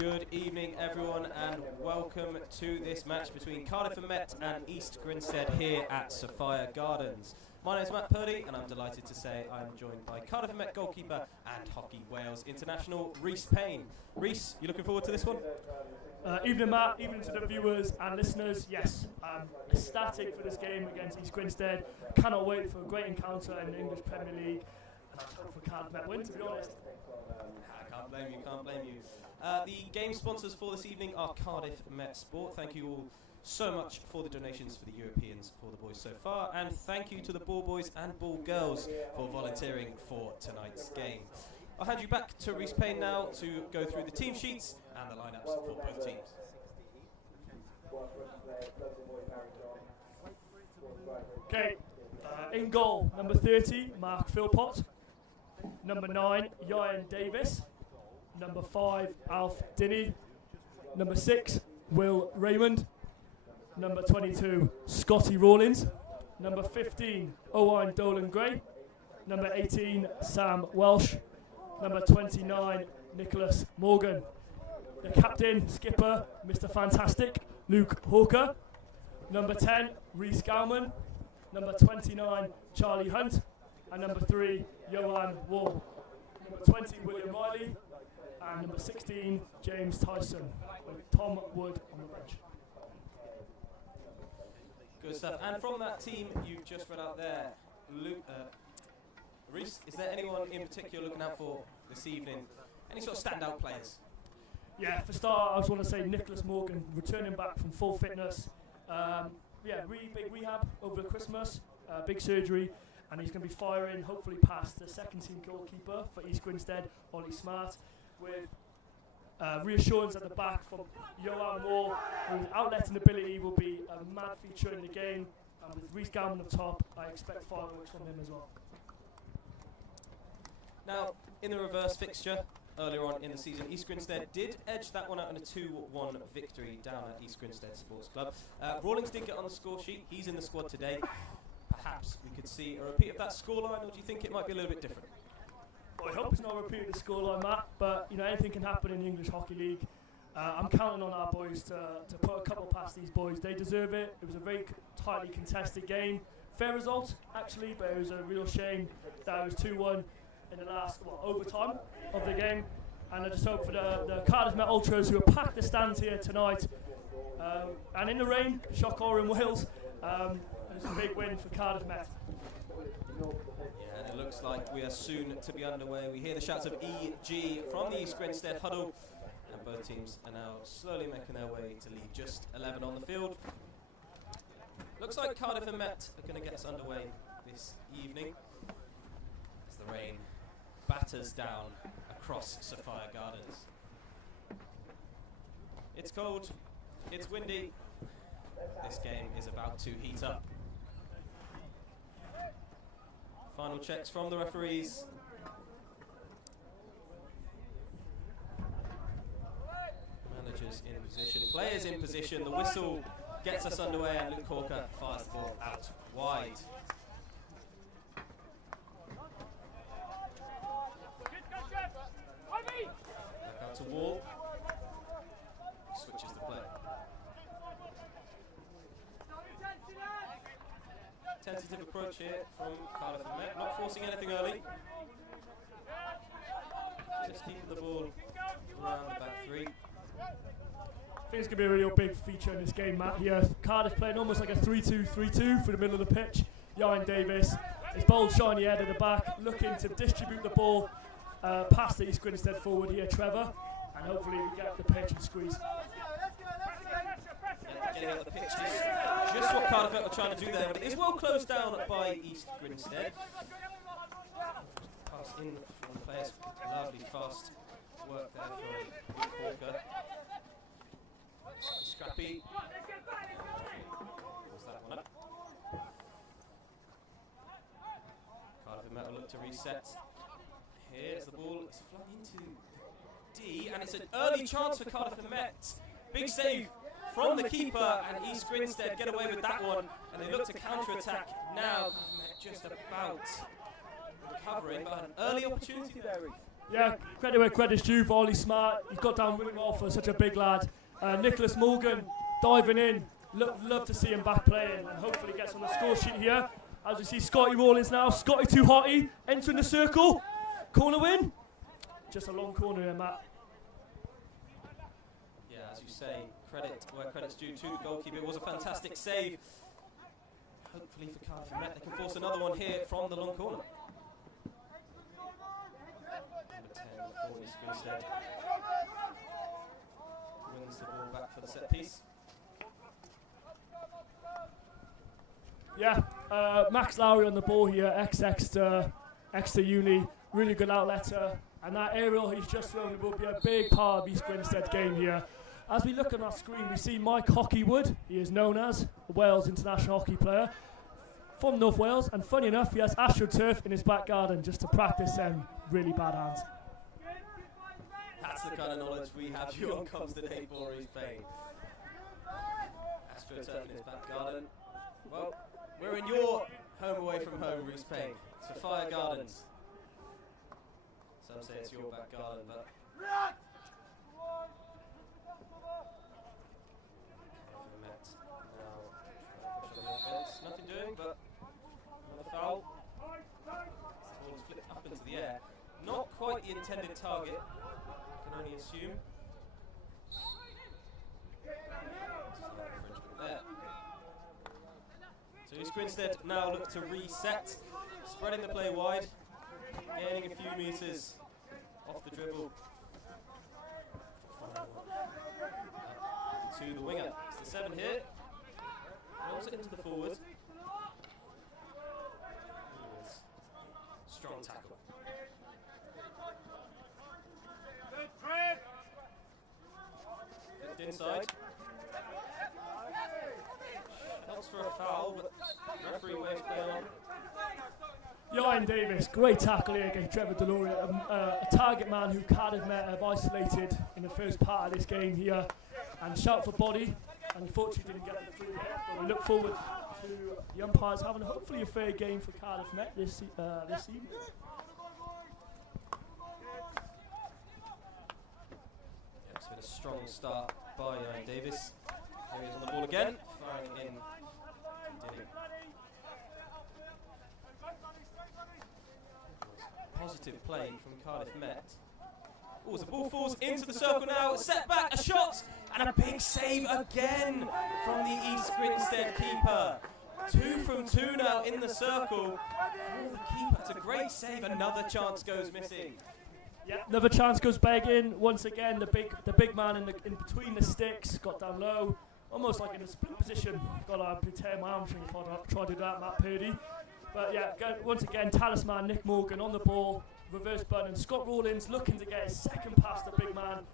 Good evening everyone and welcome to this match between Cardiff and Met and East Grinstead here at Sophia Gardens. My name is Matt Purdy and I'm delighted to say I'm joined by Cardiff and Met goalkeeper and Hockey Wales international Rhys Payne. Rhys, you looking forward to this one? Evening Matt, evening to the viewers and listeners. Yes, I'm ecstatic for this game against East Grinstead. Cannot wait for a great encounter in the English Premier League. And let's hope for Cardiff Met win, to be honest. I can't blame you, can't blame you. The game sponsors for this evening are Cardiff Met Sport. Thank you all so much for the donations for the Europeans for the boys so far, and thank you to the ball boys and ball girls for volunteering for tonight's game. I'll hand you back to Rhys Payne now to go through the team sheets and the lineups for both teams. Okay, in goal, number 30, Mark Philpott. Number 9, Ian Davis. Number 5, Alf Dinney. Number 6, Will Raymond. Number 22, Scotty Rawlins. Number 15, Owain Dolan Gray. Number 18, Sam Welsh. Number 29, Nicholas Morgan. The captain, skipper, Mr. Fantastic, Luke Hawker. Number 10, Rhys Gowman. Number 29, Charlie Hunt. And number 3, Johan Wall. Number 20, William Riley. And number 16, James Tyson, with Tom Wood on the bench. Good stuff. And from that team you've just read out there, Rhys, is there anyone in particular looking out for this evening? Any sort of standout players? Yeah, for start, I just want to say Nicholas Morgan returning back from full fitness. Really big rehab over Christmas, big surgery, and he's going to be firing hopefully past the second team goalkeeper for East Grinstead, Ollie Smart, with reassurance at the back from Johan Wall, whose outletting ability will be a mad feature in the game. And with Rhys Gowman up top, I expect fireworks from him as well. Now, in the reverse fixture, earlier on in the season, East Grinstead did edge that one out in a 2-1 victory down at East Grinstead Sports Club. Rawlings did get on the score sheet. He's in the squad today. Perhaps we could see a repeat of that scoreline, or do you think it might be a little bit different? Well, I hope it's not a repeat of the scoreline, Matt, but you know, anything can happen in the English Hockey League. I'm counting on our boys to put a couple past these boys. They deserve it. It was a very tightly contested game. Fair result, actually, but it was a real shame that it was 2-1 in the last overtime of the game. And I just hope for the Cardiff Met Ultras who have packed the stands here tonight. And in the rain, shock horror in Wales, it's a big win for Cardiff Met. Yeah, and it looks like we are soon to be underway. We hear the shouts of EG from the East Grinstead huddle, and both teams are now slowly making their way to leave just 11 on the field. Looks like Cardiff and Met are going to get us underway this evening as the rain batters down across Sophia Gardens. It's cold, it's windy, this game is about to heat up. Final checks from the referees. Managers in position, players in position. The whistle gets us underway and Luke Hawker fires the ball out wide. Back out to Wall. Switches the play. Tentative approach here from Cardiff and Met, not forcing anything early. Just keeping the ball around the back three. I think it's going to be a real big feature in this game, Matt. Here, Cardiff playing almost like a 3-2-3-2 for the middle of the pitch. Ian Davis, his bold, shiny head at the back, looking to distribute the ball past the East Grinstead forward here, Trevor, and hopefully we get up the pitch and squeeze. Getting out the pitch is just what Cardiff are trying to do there, but it is well closed down by East Grinstead. Pass in from the players, lovely fast work there from Walker. Scrappy. What's that one up? Cardiff and Met will look to reset. Here's the ball, it's flung into D, and it's an early chance for Cardiff and Met. Big save from the keeper, and East Grinstead get away with that one, and they look to counter-attack now. Just about recovering, but an early opportunity there. Yeah, credit where credit's due for Ollie Smart. He's got down really well for such a big lad. Nicholas Morgan diving in. Love to see him back playing and hopefully gets on the score sheet here. As we see Scotty Rawlins now. Scotty too hotty, entering the circle. Corner win. Just a long corner here, Matt. Yeah, as you say, credit where credit's due to the goalkeeper. It was a fantastic save. Hopefully for Cardiff Met, they can force another one here from the long corner. Number 10 for East Grinstead. Wins the ball back for the set piece. Yeah, Max Lowry on the ball here, Exeter Uni, really good outletter. And that aerial he's just thrown will be a big part of East Grinstead's game here. As we look on our screen, we see Mike Hockeywood. He is known as a Wales international hockey player from North Wales. And funny enough, he has AstroTurf in his back garden just to practice really bad hands. That's the kind of knowledge we have here on Comes Today for East Spain. AstroTurf in his back garden. Well, we're in your home away from home, East Spain. So Fire Gardens. Some say it's your back garden, but nothing doing, but another foul. The ball's flipped up into the air. Not quite the intended target, I can only assume. There. So East Grinstead now look to reset, spreading the play wide, gaining a few metres off the dribble. To the winger. It's the 7 here. Rolls it into the forward. Strong tackle. Flipped inside. Helps for a foul, but referee waves play on. Ian Davis, great tackle here against Trevor Deloria, a target man who Cardiff Met have isolated in the first part of this game here, and shout for body. Unfortunately didn't get the through here, but we look forward to the umpires having hopefully a fair game for Cardiff Met this evening. Yeah, it's been a strong start by Ian Davis. Here he is on the ball again, firing in. Positive play from Cardiff Met. Oh, the ball falls into the circle now. Set back, a shot, and a big save again from the East Grinstead keeper. 2 from 2 now in the circle for the keeper. It's a great save. Another chance goes missing. Yeah, another chance goes begging. Once again, the big man in between the sticks got down low, almost like in a split position. Got to tear my hamstring if I try to do that, Matt Purdy. But yeah, once again, talisman Nick Morgan on the ball, reverse button. Scott Rawlins looking to get his second past the big man.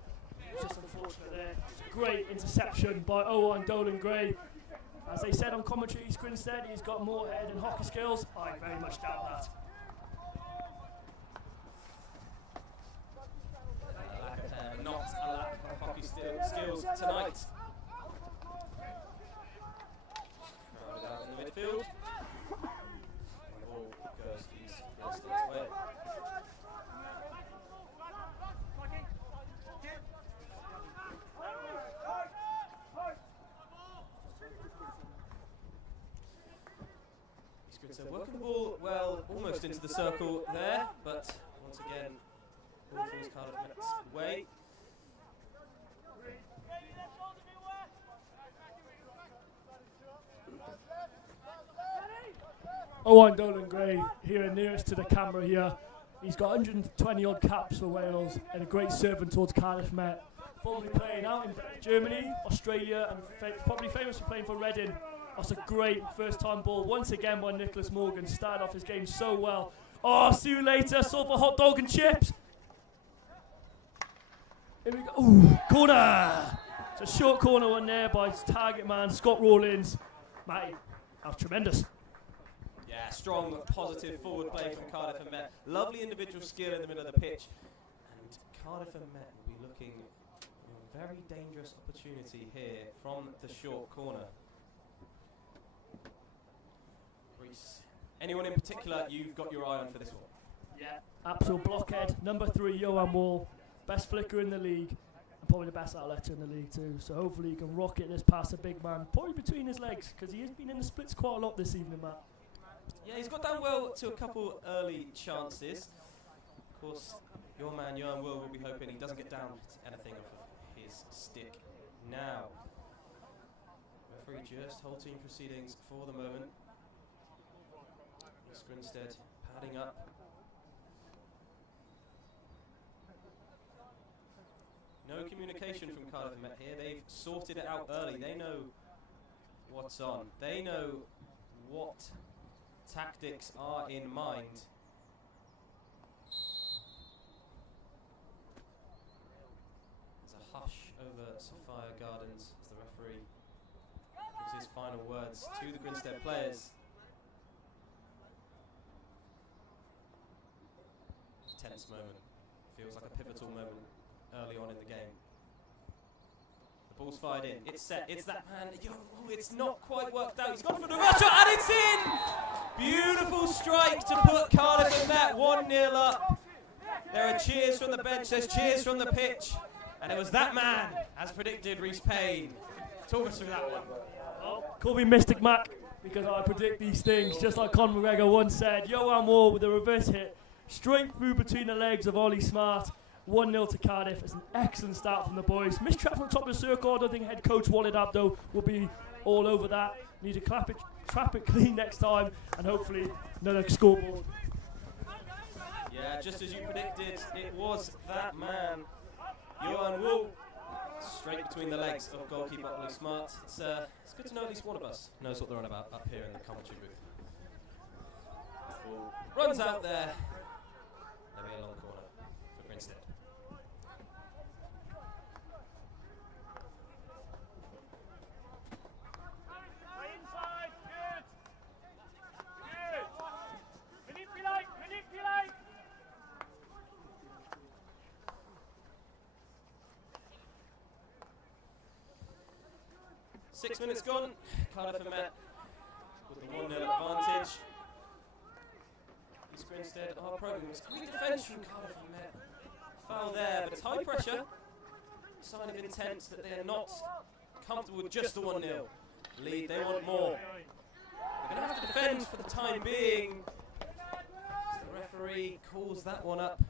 It's just unfortunate there. It's a great interception by Owen Dolan Gray. As they said on commentary, East Grinstead, he's got more head and hockey skills. I very much doubt that. A lack of hair, not a lack of hockey skills tonight. Crowded out in the midfield. Ball goes East Grinstead's way. So working the ball well, almost into the circle there, but once again, ball falls Cardiff Met's way. Owen Dolan Gray here nearest to the camera here. He's got 120 odd caps for Wales and a great servant towards Cardiff Met. Formerly playing out in Germany, Australia, and probably famous for playing for Reading. That's a great first-time ball, once again by Nicholas Morgan. Started off his game so well. Oh, see you later, sort of hot dog and chips. Here we go. Ooh, corner. It's a short corner one there by his target man, Scott Rawlins. Matty, that was tremendous. Yeah, strong, positive forward play from Cardiff and Met. Lovely individual skill in the middle of the pitch. And Cardiff and Met will be looking at a very dangerous opportunity here from the short corner. Anyone in particular you've got your eye on for this one? Yeah, absolute blockhead. Number 3, Johan Wall, best flicker in the league, and probably the best outletter in the league too. So hopefully he can rocket this past the big man, probably between his legs, because he has been in the splits quite a lot this evening, Matt. Yeah, he's got down well to a couple early chances. Of course, your man Johan will be hoping he doesn't get down to anything off of his stick now. Referee just halting proceedings for the moment. Grinstead padding up. No communication from Cardiff and Met here. They've sorted it out early. They know what's on. They know what tactics are in mind. There's a hush over Sophia Gardens as the referee gives his final words to the Grinstead players. Tense moment. Feels like a pivotal moment early on in the game. The ball's fired in. It's set. It's that man. Oh, it's not quite worked out. He's gone for the rush shot and it's in! Beautiful strike to put Cardiff and Met 1-0 up. There are cheers from the bench. There's cheers from the pitch. And it was that man, as predicted, Reece Payne. Talk us through that one. Oh, call me Mystic Mac, because I predict these things, just like Conor McGregor once said. Johan Wall with a reverse hit, straight through between the legs of Ollie Smart. 1-0 to Cardiff. It's an excellent start from the boys. Missed trap from the top of the circle. I don't think head coach Walid Abdo will be all over that. Need to trap it clean next time, and hopefully another scoreboard. Yeah, just as you predicted, it was that man, Johan Wall, straight between the legs of goalkeeper Ollie Smart. It's good to know at least one of us knows what they're on about up here in the commentary booth. This ball runs out there. There'll be a long corner for Grinstead. Inside, good. Good. Manipulate. 6 minutes gone. Cardiff and Met with the 1-0 advantage. East Grinstead are probing. It's great defence from Cardiff and Met. Foul there, but it's high pressure. Sign of intent that they are not comfortable with just the 1-0 lead. They want more. They're going to have to defend for the time being. As the referee calls that one up.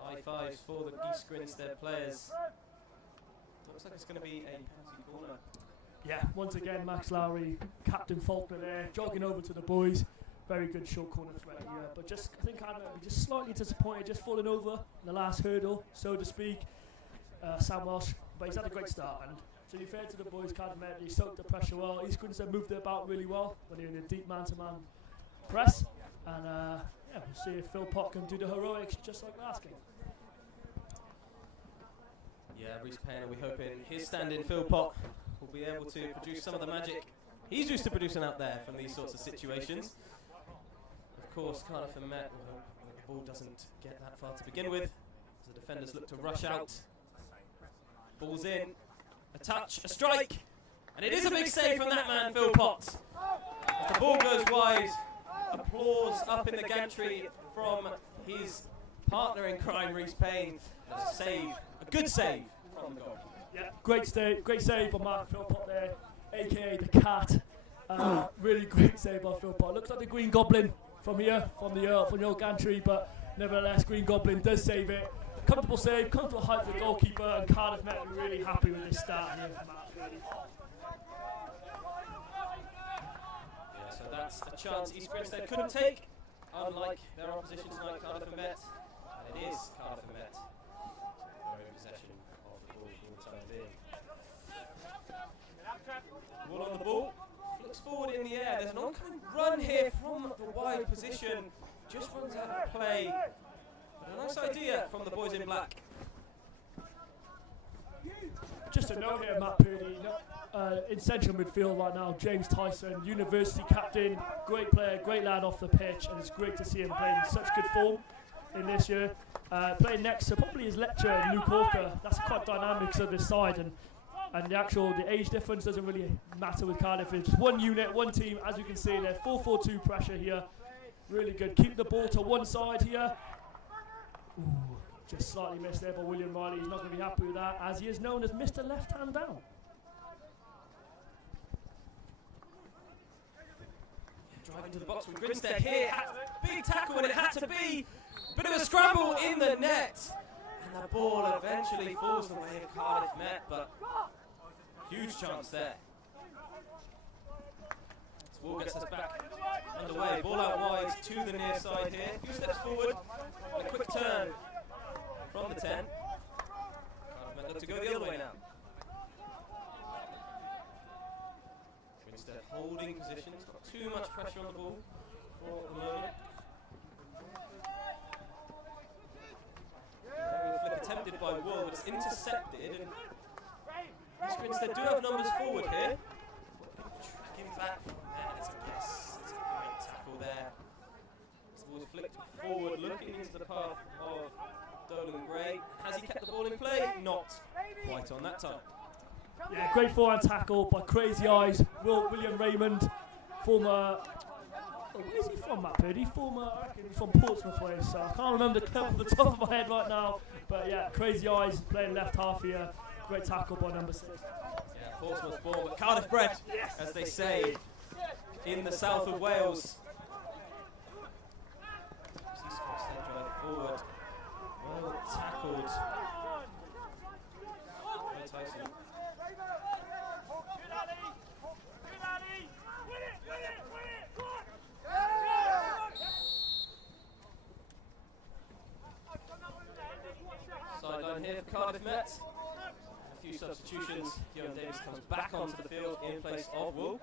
High fives for the East Grinstead players. Looks like it's going to be a penalty corner. Yeah, once again, Max Lowry, Captain Faulkner there, jogging over to the boys. Very good short corner threat here. But just, I think I'd be just slightly disappointed, just falling over in the last hurdle, so to speak. Sam Walsh, but he's had a great start. And to be fair to the boys, Cardiff Met, they soaked the pressure well. East Grinstead moved it about really well when they were in a deep man-to-man press. And yeah, we'll see if Phil Pott can do the heroics just like last game. Yeah, Reece Payne, we hoping his stand-in Phil Pott will be able to produce some of the magic he's used to producing out there from these sorts of situations. Of course, Cardiff and Met, the ball doesn't get that far to begin with. The defenders look to rush out. Ball's in, a touch, a strike, and it is a big save from that man, Phil Pott. As the ball goes wide, applause up in the gantry from his partner in crime, Reece Payne. A save, a good save from the goal. Yeah, great save by Mark Philpott there, aka the cat. Really great save by Philpott. Looks like the Green Goblin from here, from the old gantry, but nevertheless, Green Goblin does save it. Comfortable save, comfortable height for the goalkeeper, and Cardiff Met are really happy with this start here. Yeah, so that's a chance East Grinstead couldn't take, unlike their opposition tonight, Cardiff and Met. And it is Cardiff and Met who are in possession of the ball for the time being. Ball on the ball, flicks forward in the air. There's an oncoming run here from the wide position. Just runs out of play. But a nice idea from the boys in black. Just a note here, Matt Purdy. In central midfield right now, James Tyson, university captain, great player, great lad off the pitch, and it's great to see him playing in such good form in this year. Playing next to probably his lecturer, Luke Walker. That's quite dynamic of his side, and the age difference doesn't really matter with Cardiff. It's one unit, one team. As you can see, they're 4-4-2 pressure here. Really good. Keep the ball to one side here. Ooh, just slightly missed there by William Riley. He's not going to be happy with that, as he is known as Mr. Left Hand Down. Driving to the box from Grinstead here. Big tackle, and it had to be. Bit of a scramble in the net. And the ball eventually falls the way of Cardiff Met, but huge chance there. This ball gets us back underway. Ball out wide to the near side here. A few steps forward. And a quick turn from the 10. Cardiff Met look to go the other way now. Grinstead holding positions. Not too much pressure on the ball for the moment. Flick attempted by Wool, but it's intercepted. And Grinstead do have numbers forward here. Tracking back from there. It's a great tackle there. This ball's flicked forward, looking into the path of Dolan Gray. Has he kept the ball in play? Not quite on that time. Yeah, great forehand tackle by Crazy Eyes. William Raymond, former. Where's he from, Matt Purdy? I reckon he's from Portsmouth way, so I can't remember the club off the top of my head right now. But yeah, Crazy Eyes playing left half here. Great tackle by number 6. Yeah, Portsmouth ball, but Cardiff bred, as they say, in the south of Wales. Drive forward. Well tackled. Tyson. Sideline here for Cardiff Met. A few substitutions. Kieran Davis comes back onto the field in place of Wool.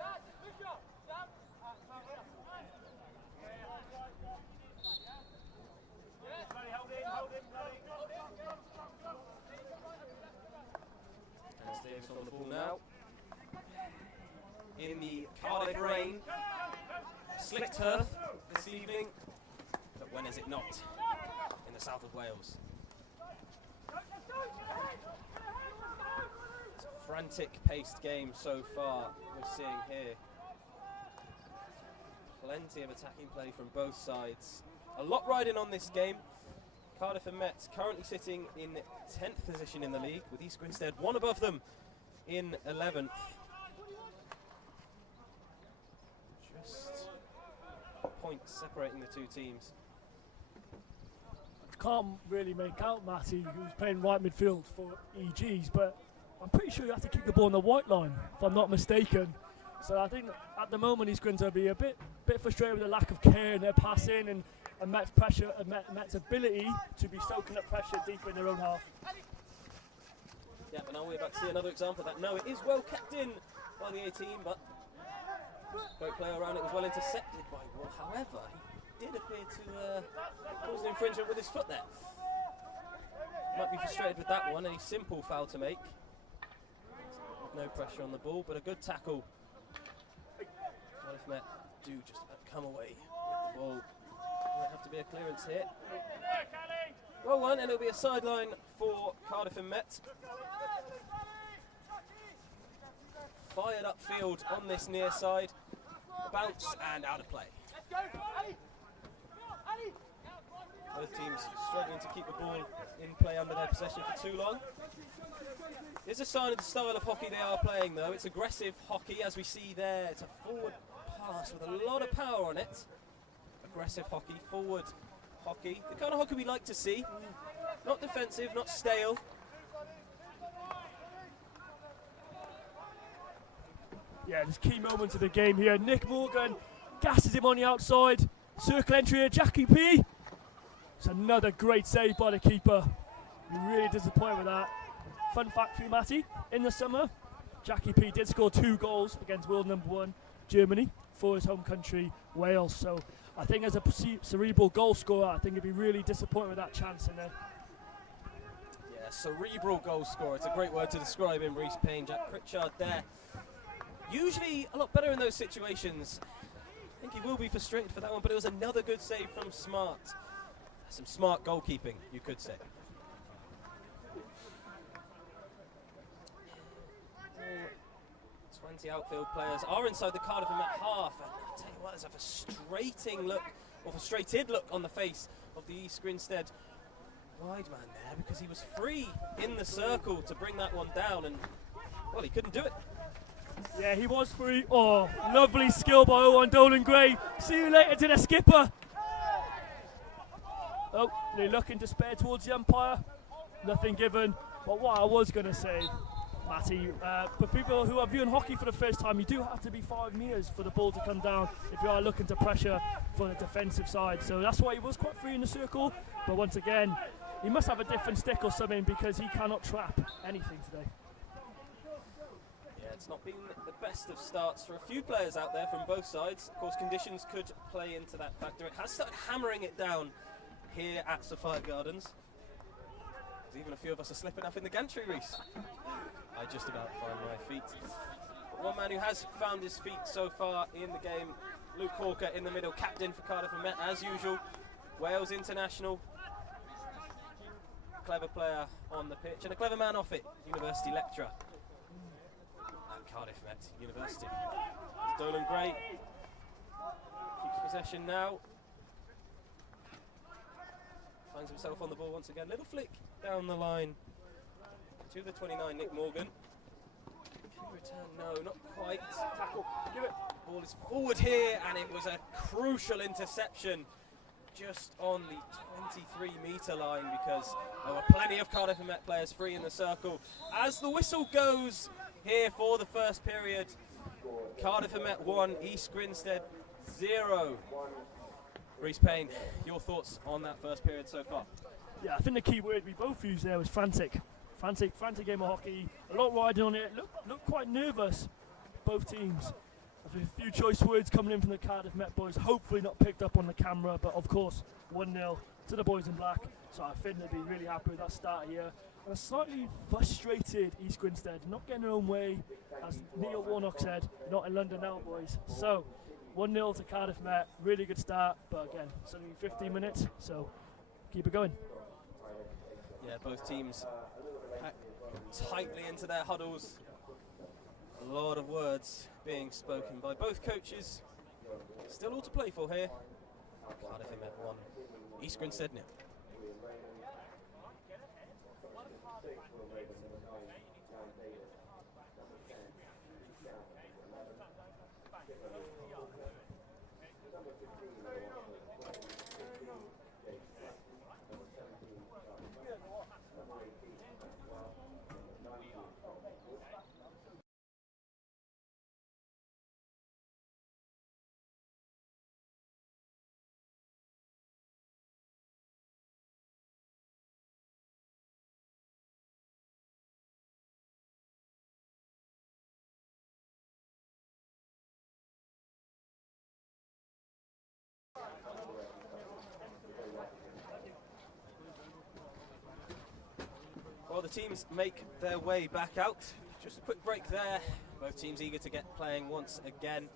Dennis Davis on the ball now. In the Cardiff rain. Slick turf this evening. But when is it not? In the south of Wales. It's a frantic-paced game so far we're seeing here. Plenty of attacking play from both sides. A lot riding on this game. Cardiff and Met currently sitting in 10th position in the league, with East Grinstead one above them in 11th. Just a point separating the two teams. Can't really make out Matty, who's playing right midfield for EGs, but I'm pretty sure you have to keep the ball on the white line, if I'm not mistaken. So I think at the moment he's going to be a bit frustrated with the lack of care in their passing and Met's pressure and Met's ability to be soaking up pressure deep in their own half. Yeah, but now we're about to see another example of that. No, it is well kept in by the 18, but great play around it was well intercepted by Wool. However, he did appear to cause an infringement with his foot there. Might be frustrated with that one, a simple foul to make. No pressure on the ball, but a good tackle. Cardiff Met do just about come away with the ball. Might have to be a clearance here. Well won, and it'll be a sideline for Cardiff and Met. Fired upfield on this near side. Bounce and out of play. Both teams struggling to keep the ball in play under their possession for too long. It's a sign of the style of hockey they are playing, though. It's aggressive hockey, as we see there. It's a forward pass with a lot of power on it. Aggressive hockey, forward hockey. The kind of hockey we like to see. Not defensive, not stale. Yeah, there's key moments of the game here. Nick Morgan gasses him on the outside. Circle entry here, Jackie P. It's another great save by the keeper. You're really disappointed with that. Fun fact for you, Matty, in the summer, Jackie P did score 2 goals against world number 1 Germany for his home country, Wales. So I think as a cerebral goal scorer, I think he'd be really disappointed with that chance in there. Yeah, cerebral goal scorer. It's a great word to describe him, Reece Payne. Jack Pritchard there. Usually a lot better in those situations. I think he will be frustrated for that one, but it was another good save from Smart. Some smart goalkeeping, you could say. 20 outfield players are inside the Cardiff and Met half, and I'll tell you what, there's a frustrating look or frustrated look on the face of the East Grinstead wide man there, because he was free in the circle to bring that one down, and well, he couldn't do it. Yeah, he was free. Oh, lovely skill by Owen Dolan Gray. See you later to the skipper. Oh, they're looking to spare towards the umpire. Nothing given. But what I was going to say, Matty, for people who are viewing hockey for the first time, you do have to be 5 meters for the ball to come down if you are looking to pressure for the defensive side. So that's why he was quite free in the circle. But once again, he must have a different stick or something, because he cannot trap anything today. Yeah, it's not been the best of starts for a few players out there from both sides. Of course, conditions could play into that factor. It has started hammering it down here at Sophia Gardens. There's even a few of us are slipping up in the gantry, Reese. I just about find my feet. But one man who has found his feet so far in the game, Luke Hawker in the middle, captain for Cardiff and Met as usual. Wales international. Clever player on the pitch and a clever man off it, university lecturer at Cardiff Met University. Dolan Gray keeps possession now. Finds himself on the ball once again. Little flick down the line to the 29, Nick Morgan. Can he return? No, not quite. Tackle. Give it. Ball is forward here, and it was a crucial interception just on the 23-metre line, because there were plenty of Cardiff and Met players free in the circle. As the whistle goes here for the first period, Cardiff and Met 1, East Grinstead 0. Reese Payne, your thoughts on that first period so far? Yeah, I think the key word we both used there was frantic. Frantic game of hockey. A lot riding on it. Look quite nervous, both teams. A few choice words coming in from the Cardiff Met boys, hopefully not picked up on the camera, but of course 1-0 to the boys in black, so I think they'll be really happy with that start here. And a slightly frustrated East Grinstead, not getting their own way, as Neil Warnock said, not in London now, boys. So 1-0 to Cardiff Met, really good start, but again, it's only 15 minutes, so keep it going. Yeah, both teams packed tightly into their huddles. A lot of words being spoken by both coaches. Still all to play for here. Cardiff and Met 1, East Grinstead 0. Well, the teams make their way back out. Just a quick break there. Both teams eager to get playing once again.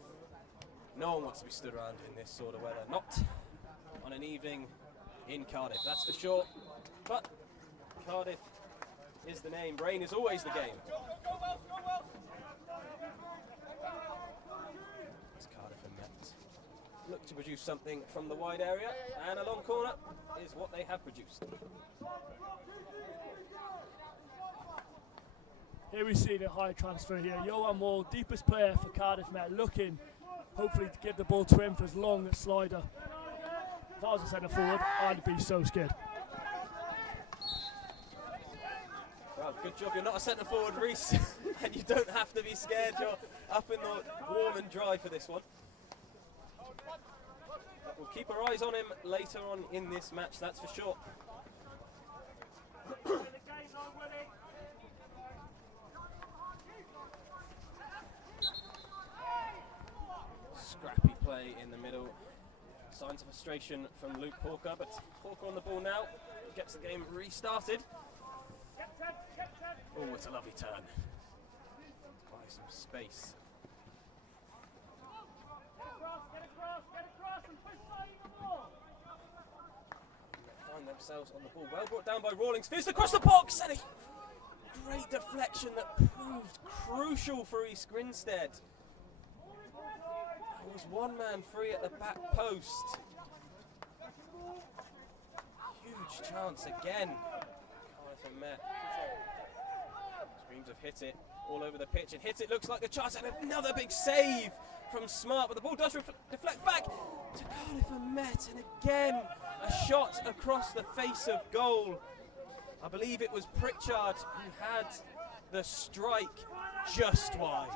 No one wants to be stood around in this sort of weather. Not on an evening in Cardiff, that's for sure. But Cardiff is the name. Rain is always the game. As Cardiff and Met look to produce something from the wide area, and a long corner is what they have produced. Here we see the high transfer here. Johan Wall, deepest player for Cardiff Met, looking hopefully to give the ball to him for his long slider. If I was a centre forward, I'd be so scared. Well, good job you're not a centre forward, Reese, and you don't have to be scared. You're up in the warm and dry for this one. But we'll keep our eyes on him later on in this match, that's for sure. Scrappy play in the middle. Signs of frustration from Luke Hawker, but Hawker on the ball now. Gets the game restarted. Oh, it's a lovely turn. Buy some space. Find themselves on the ball. Well brought down by Rawlings. Fierce across the box, and a great deflection that proved crucial for East Grinstead. There was one man free at the back post. chance again. Cardiff and Met. Screams have hit it all over the pitch, and hit it looks like the chance, and another big save from Smart, but the ball does deflect back to Cardiff and Met, and again a shot across the face of goal. I believe it was Pritchard who had the strike just wide.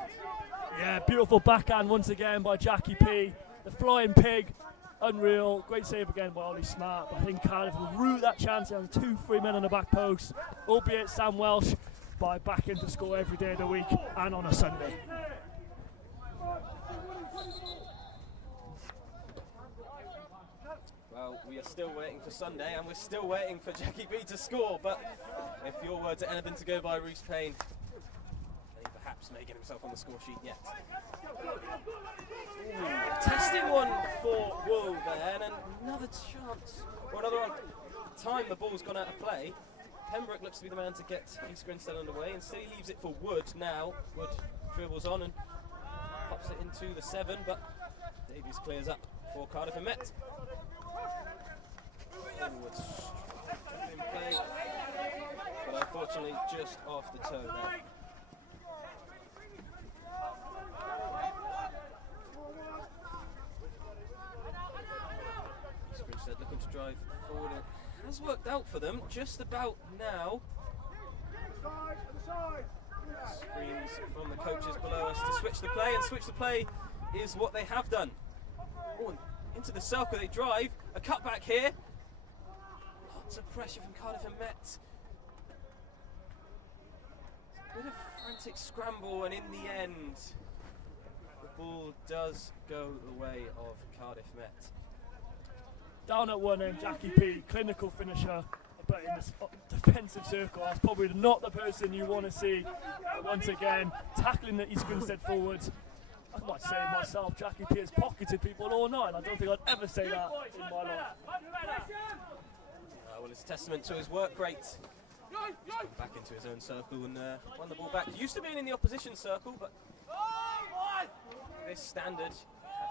Yeah, beautiful backhand once again by Jackie P. The flying pig, unreal. Great save again by Ollie Smart. But I think Cardiff will root that chance. There are 2-3 men on the back post, albeit Sam Welsh by back in to score every day of the week and on a Sunday. Well, we are still waiting for Sunday, and we're still waiting for Jackie B to score, but if your words are anything to go by, Reece Payne, he perhaps may get himself on the score sheet yet. Ooh, testing one for Wool there, and another chance, or another time the ball's gone out of play. Pembroke looks to be the man to get East Grinstead underway. Instead he leaves it for Wood now. Wood dribbles on and pops it into the 7, but Davies clears up for Cardiff and Met. Wood's in play, but unfortunately just off the toe there. East Grinstead looking to drive forward. It has worked out for them just about now. Screams from the coaches below us to switch the play, and switch the play is what they have done. Oh, and into the circle they drive. A cutback here. Lots of pressure from Cardiff and Met. A bit of frantic scramble, and in the end, the ball does go the way of Cardiff Met. Down at one end, Jackie P, clinical finisher, but in the defensive circle, that's probably not the person you want to see. Once again, tackling the East Grinstead forwards. I might say myself, Jackie P has pocketed people all night, and I don't think I'd ever say that in my life. Well, it's a testament to his work rate. He's come back into his own circle and won the ball back. Used to being in the opposition circle, but this standard,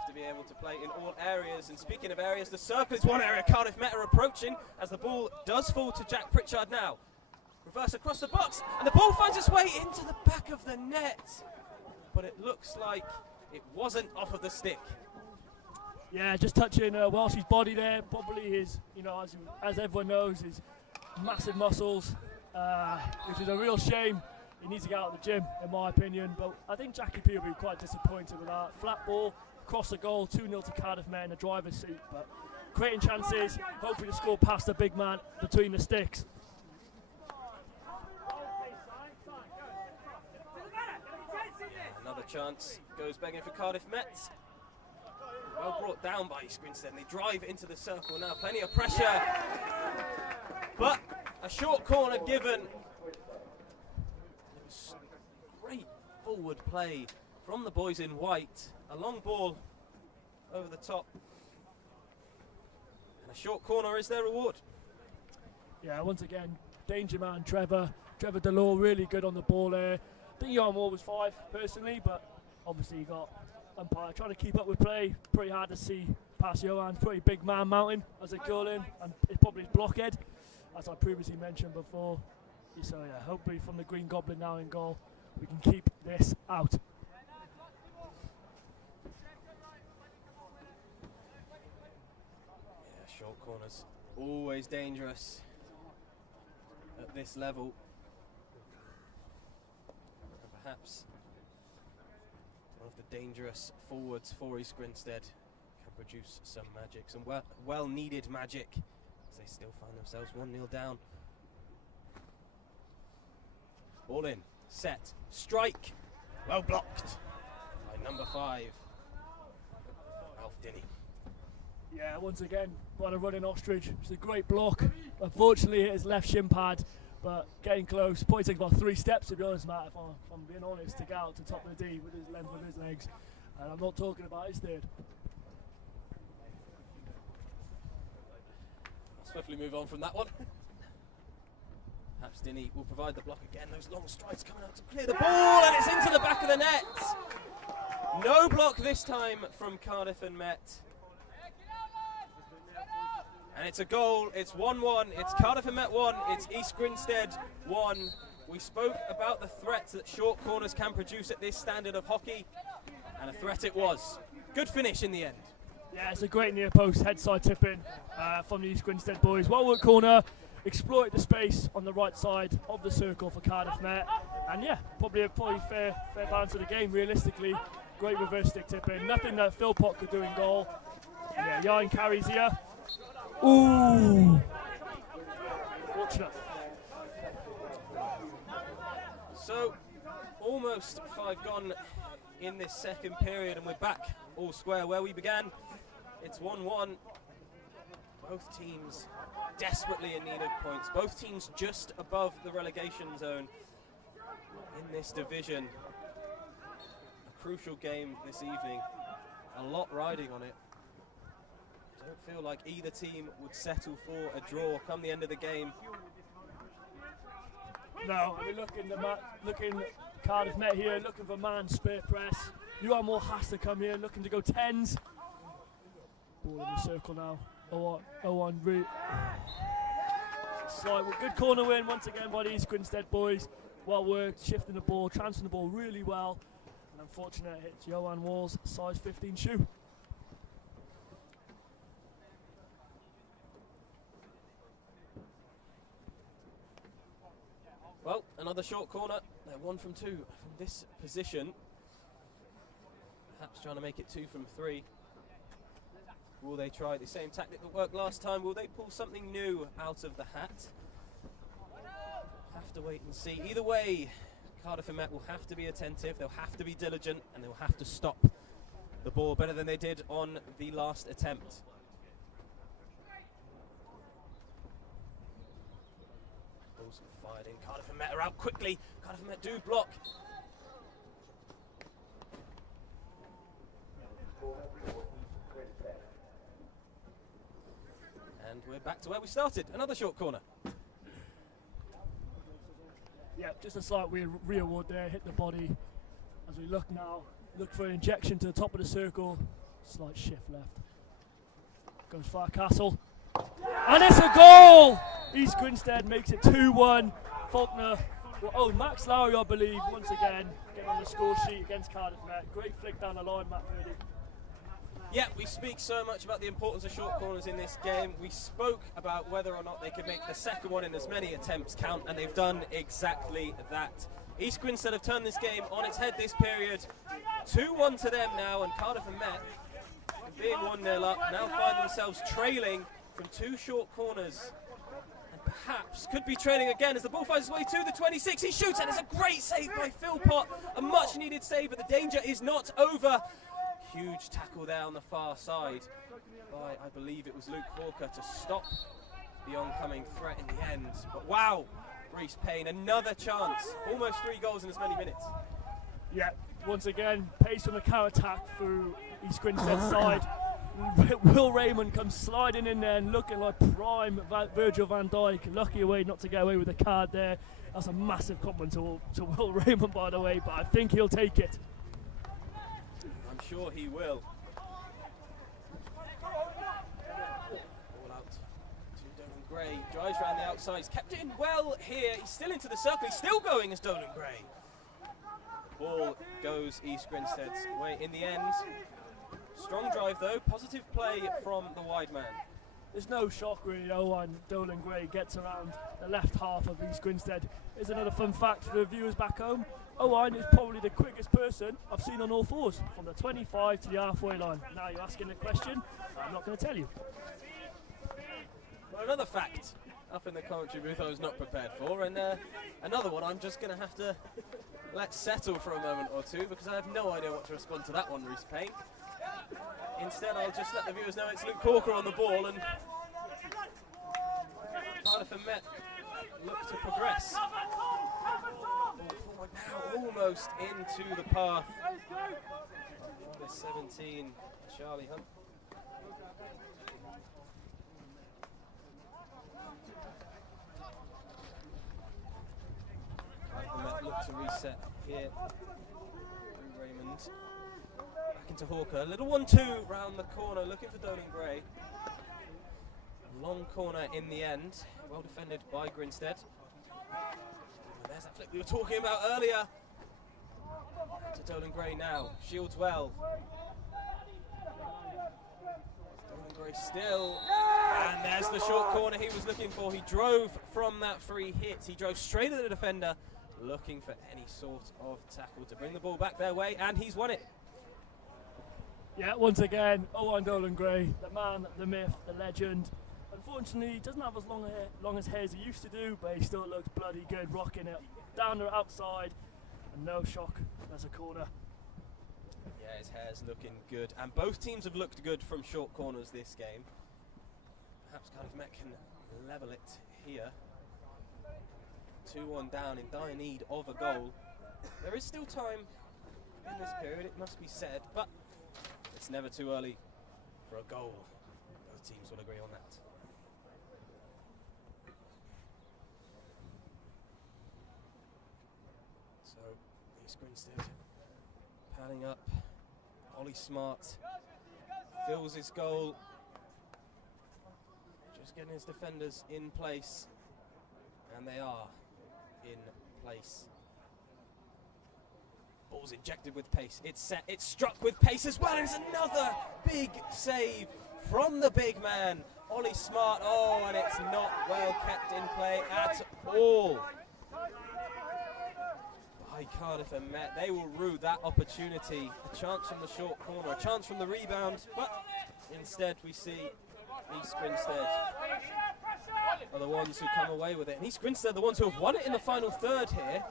to be able to play in all areas. And speaking of areas, the circle is one area Cardiff Met are approaching as the ball does fall to Jack Pritchard now. Reverse across the box, and the ball finds its way into the back of the net. But it looks like it wasn't off of the stick. Yeah, just touching Welsh's body there. Probably his, as everyone knows, his massive muscles, which is a real shame. He needs to get out of the gym, in my opinion. But I think Jackie P will be quite disappointed with that. Flat ball, across the goal, 2-0 to Cardiff Met in the driver's seat. But creating chances, hopefully to score past the big man between the sticks. Another chance goes begging for Cardiff Met. Well brought down by East Grinstead, and they drive into the circle now. Plenty of pressure, but a short corner given. It was great forward play from the boys in white. A long ball over the top, and a short corner is their reward. Yeah, once again, danger man Trevor Delore, really good on the ball there. I think Johan Moore was 5 personally, but obviously you got umpire trying to keep up with play. Pretty hard to see past Johan. Pretty big man mountain, as they call him, and it's probably his blockhead, as I previously mentioned before. So yeah, hopefully from the Green Goblin now in goal, we can keep this out. Yeah, short corners, always dangerous at this level. And perhaps one of the dangerous forwards for East Grinstead can produce some magic, some well-needed magic, as they still find themselves 1-0 down. Ball in, set, strike, well blocked by number 5, Alf Dinney. Yeah, once again, by the running ostrich. It's a great block. Unfortunately, hit his left shin pad, but getting close. Probably takes about 3 steps, to be honest, Matt, if I'm being honest, to get out to top of the D with his length of his legs. And I'm not talking about his third. I'll swiftly move on from that one. Perhaps Dinney will provide the block again. Those long strides coming out to clear the ball, and it's into the back of the net. No block this time from Cardiff and Met. And And it's a goal. It's 1-1. It's Cardiff and Met 1. It's East Grinstead 1. We spoke about the threat that short corners can produce at this standard of hockey, and a threat it was. Good finish in the end. Yeah, it's a great near post head side tip in from the East Grinstead boys. Well worked corner, exploit the space on the right side of the circle for Cardiff Met, and yeah, probably a fair balance of the game realistically. Great reverse stick tip in. Nothing that Philpott could do in goal. And yeah, Yarn carries here. Ooh, fortunate. So, almost 5 gone in this second period, and we're back all square where we began. It's 1-1. Both teams desperately in need of points. Both teams just above the relegation zone in this division. A crucial game this evening. A lot riding on it. I don't feel like either team would settle for a draw come the end of the game. No, I mean, looking Cardiff Met here, looking for man spare press. Johan Moore has to come here, looking to go 10s. Ball in the circle now. 0-1 route. Slide with good corner win once again by the East Grinstead boys. Well worked, shifting the ball, transferring the ball really well. And unfortunate hit Johan Moore's size 15 shoe. Well, another short corner. They're 1 from 2 from this position. Perhaps trying to make it 2 from 3. Will they try the same tactic that worked last time? Will they pull something new out of the hat? Have to wait and see. Either way, Cardiff and Met will have to be attentive, they'll have to be diligent, and they'll have to stop the ball better than they did on the last attempt. Balls fired in. Cardiff and Met are out quickly. Cardiff and Met do block. And we're back to where we started. Another short corner. Yeah, just a slight rearward there, hit the body. As we look now, look for an injection to the top of the circle. Slight shift left. Goes Farcastle. And it's a goal! East Grinstead makes it 2-1. Faulkner, Max Lowry, I believe, once again, getting on the score sheet against Cardiff Met. Great flick down the line, Matt Purdy. Yeah, we speak so much about the importance of short corners in this game. We spoke about whether or not they could make the second one in as many attempts count, and they've done exactly that. East Grinstead have turned this game on its head this period. 2-1 to them now, and Cardiff and Met, being 1-0 up, now find themselves trailing from 2 short corners. And perhaps could be trailing again as the ball finds its way to the 26. He shoots, and it's a great save by Philpott. A much needed save, but the danger is not over. Huge tackle there on the far side by, I believe it was Luke Hawker, to stop the oncoming threat in the end. But wow, Reece Payne, another chance. Almost 3 goals in as many minutes. Yeah, once again, pace from the counter-attack through East Grinstead's side. Will Raymond comes sliding in there and looking like prime Virgil van Dijk. Lucky away not to get away with a card there. That's a massive compliment to Will Raymond, by the way, but I think he'll take it. I'm sure he will. All out to Dolan Gray. Drives around the outside. He's kept it in well here. He's still into the circle. He's still going as Dolan Gray. The ball goes East Grinstead's way in the end. Strong drive though. Positive play from the wide man. There's no shock really though when Dolan Gray gets around the left half of East Grinstead. Here's another fun fact for the viewers back home. Owen is probably the quickest person I've seen on all fours, from the 25 to the halfway line. Now you're asking a question, I'm not going to tell you. Well, another fact up in the commentary booth I was not prepared for, and another one I'm just going to have to let settle for a moment or two, because I have no idea what to respond to that one, Reece Payne. Instead, I'll just let the viewers know it's Luke Hawker on the ball, and Cardiff and Met look to progress. Forward now, almost into the path. Number 17, Charlie Hunt. Cardiff and Met look to reset here. Raymond. Back into Hawker. A little 1-2 round the corner, looking for Dolan Gray. Long corner in the end, well defended by Grinstead. And there's that flick we were talking about earlier. To Dolan Gray now, shields well. Dolan Gray still, and there's the short corner he was looking for. He drove from that free hit, he drove straight at the defender, looking for any sort of tackle to bring the ball back their way, and he's won it. Yeah, once again, Owen Dolan Gray, the man, the myth, the legend. Unfortunately, he doesn't have as long as hair as he used to do, but he still looks bloody good, rocking it down or outside, and no shock, there's a corner. Yeah, his hair's looking good, and both teams have looked good from short corners this game. Perhaps Cardiff Met can level it here. 2-1 down, in dire need of a goal. There is still time in this period, it must be said, but it's never too early for a goal. Both teams will agree on that. So, East Grinstead padding up. Ollie Smart fills his goal. Just getting his defenders in place. And they are in place. Ball's injected with pace. It's set. It's struck with pace as well. And it's another big save from the big man, Ollie Smart. Oh, and it's not well kept in play at all by Cardiff and Met. They will rue that opportunity. A chance from the short corner, a chance from the rebound, but instead we see East Grinstead are the ones who come away with it. And East Grinstead are the ones who have won it in the final third here.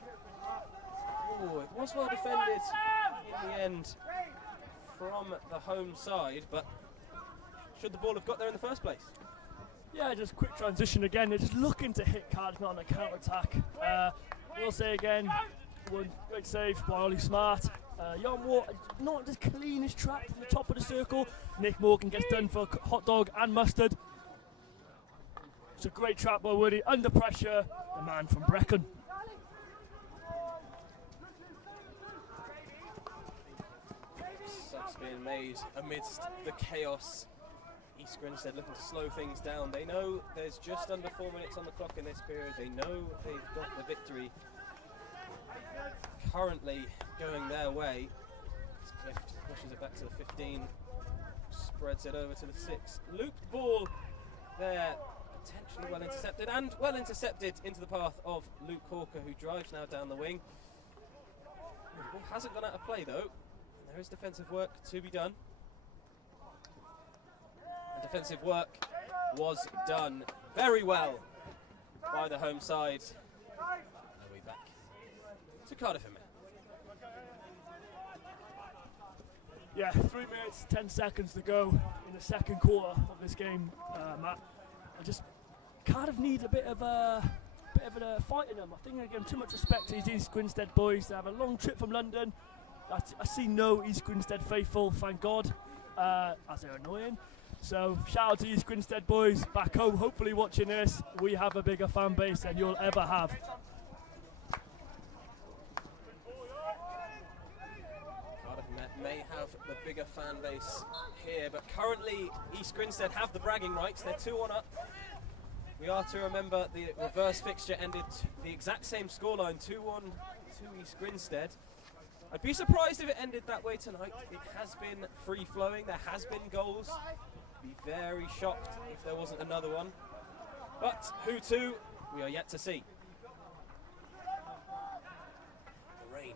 Oh, it was well defended in the end from the home side, but should the ball have got there in the first place? Yeah, just quick transition again. They're just looking to hit Cardiff on a counter-attack. We'll say again, one great save by Ollie Smart. Jan Watt, not as clean as trap from the top of the circle. Nick Morgan gets done for hot dog and mustard. It's a great trap by Woody, under pressure, the man from Brecon. Subs being made amidst the chaos. East Grinstead looking to slow things down. They know there's just under 4 minutes on the clock in this period. They know they've got the victory currently going their way. As Clift pushes it back to the 15, spreads it over to the 6. Looped ball there, potentially well intercepted, and well intercepted into the path of Luke Hawker, who drives now down the wing. The ball hasn't gone out of play though. There is defensive work to be done. And defensive work was done very well by the home side. And we're back to Cardiff and Met. Yeah, 3 minutes, 10 seconds to go in the second quarter of this game, Matt. Cardiff need a bit of a fight in them. I think they give them too much respect to these East Grinstead boys. They have a long trip from London. I see no East Grinstead faithful, thank God, as they're annoying. So shout out to East Grinstead boys back home, hopefully watching this. We have a bigger fan base than you'll ever have. Cardiff may have the bigger fan base here, but currently East Grinstead have the bragging rights. They're 2-1 up. We are to remember the reverse fixture ended the exact same scoreline, 2-1 to East Grinstead. I'd be surprised if it ended that way tonight. It has been free-flowing, there has been goals. Be very shocked if there wasn't another one. But who to, we are yet to see. The rain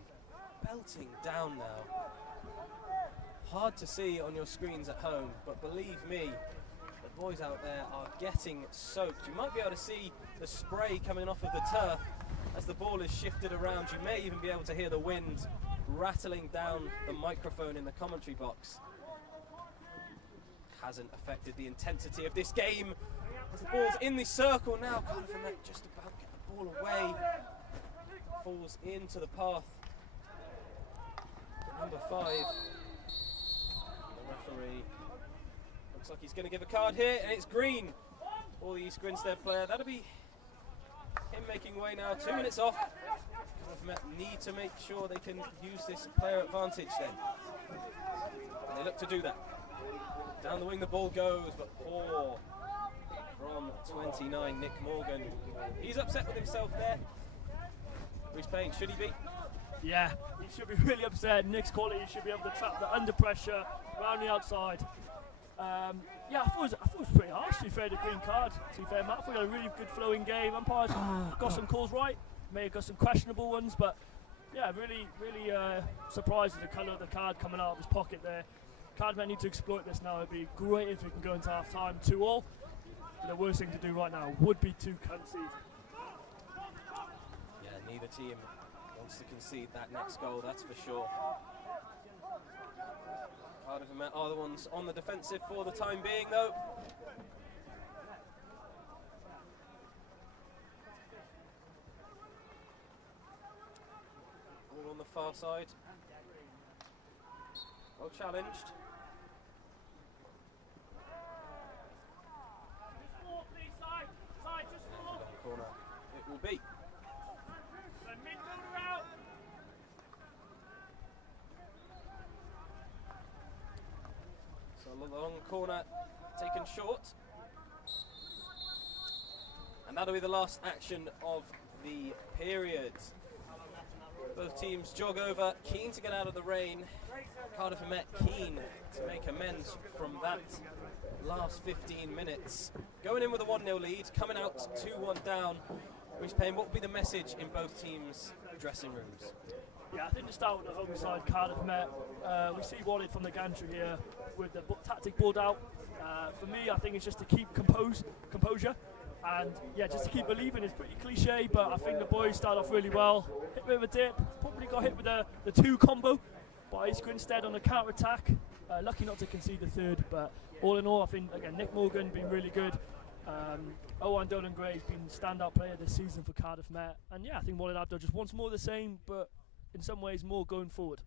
belting down now. Hard to see on your screens at home, but believe me, the boys out there are getting soaked. You might be able to see the spray coming off of the turf as the ball is shifted around. You may even be able to hear the wind rattling down the microphone in the commentary box. Hasn't affected the intensity of this game as the ball's in the circle now. Cardiff and Met just about get the ball away. Falls into the path. Number 5. The referee looks like he's going to give a card here, and it's green for the East Grinstead player. That'll be him making way now. 2 minutes off. Cardiff Met need to make sure they can use this player advantage then. And they look to do that. Down the wing the ball goes, but poor from 29, Nick Morgan. He's upset with himself there. Reece Payne, should he be? Yeah, he should be really upset. Nick's quality should be able to trap the under pressure around the outside. Yeah, I thought it was pretty harsh to be fair, the green card. To be fair, Matt, I thought we had a really good flowing game. Umpires got some calls right, may have got some questionable ones, but yeah, really surprised at the colour of the card coming out of his pocket there. Cardiff might need to exploit this now. It'd be great if we can go into half time 2-all. The worst thing to do right now would be to concede. Yeah, neither team wants to concede that next goal, that's for sure. Cardiff and Met are the ones on the defensive for the time being, though. All on the far side. Well challenged. Long corner it will be. So the long corner taken short. And that'll be the last action of the period. Both teams jog over, keen to get out of the rain. Cardiff and Met keen to make amends from that last 15 minutes. Going in with a 1-0 lead, coming out 2-1 down. Reece Payne, what would be the message in both teams' dressing rooms? Yeah, I think to start with the home side, Cardiff Met, we see Walid from the gantry here with the tactic board out. For me, I think it's just to keep composure, and yeah, just to keep believing. It's pretty cliche, but I think the boys start off really well. Hit a bit of a dip, probably got hit with the 2 combo by Grinstead on the counter attack. Lucky not to concede the third, but all in all, I think again Nick Morgan been really good. Owen Dolan Gray has been standout player this season for Cardiff Met, and yeah, I think Walid Abdo just wants more of the same, but in some ways more going forward.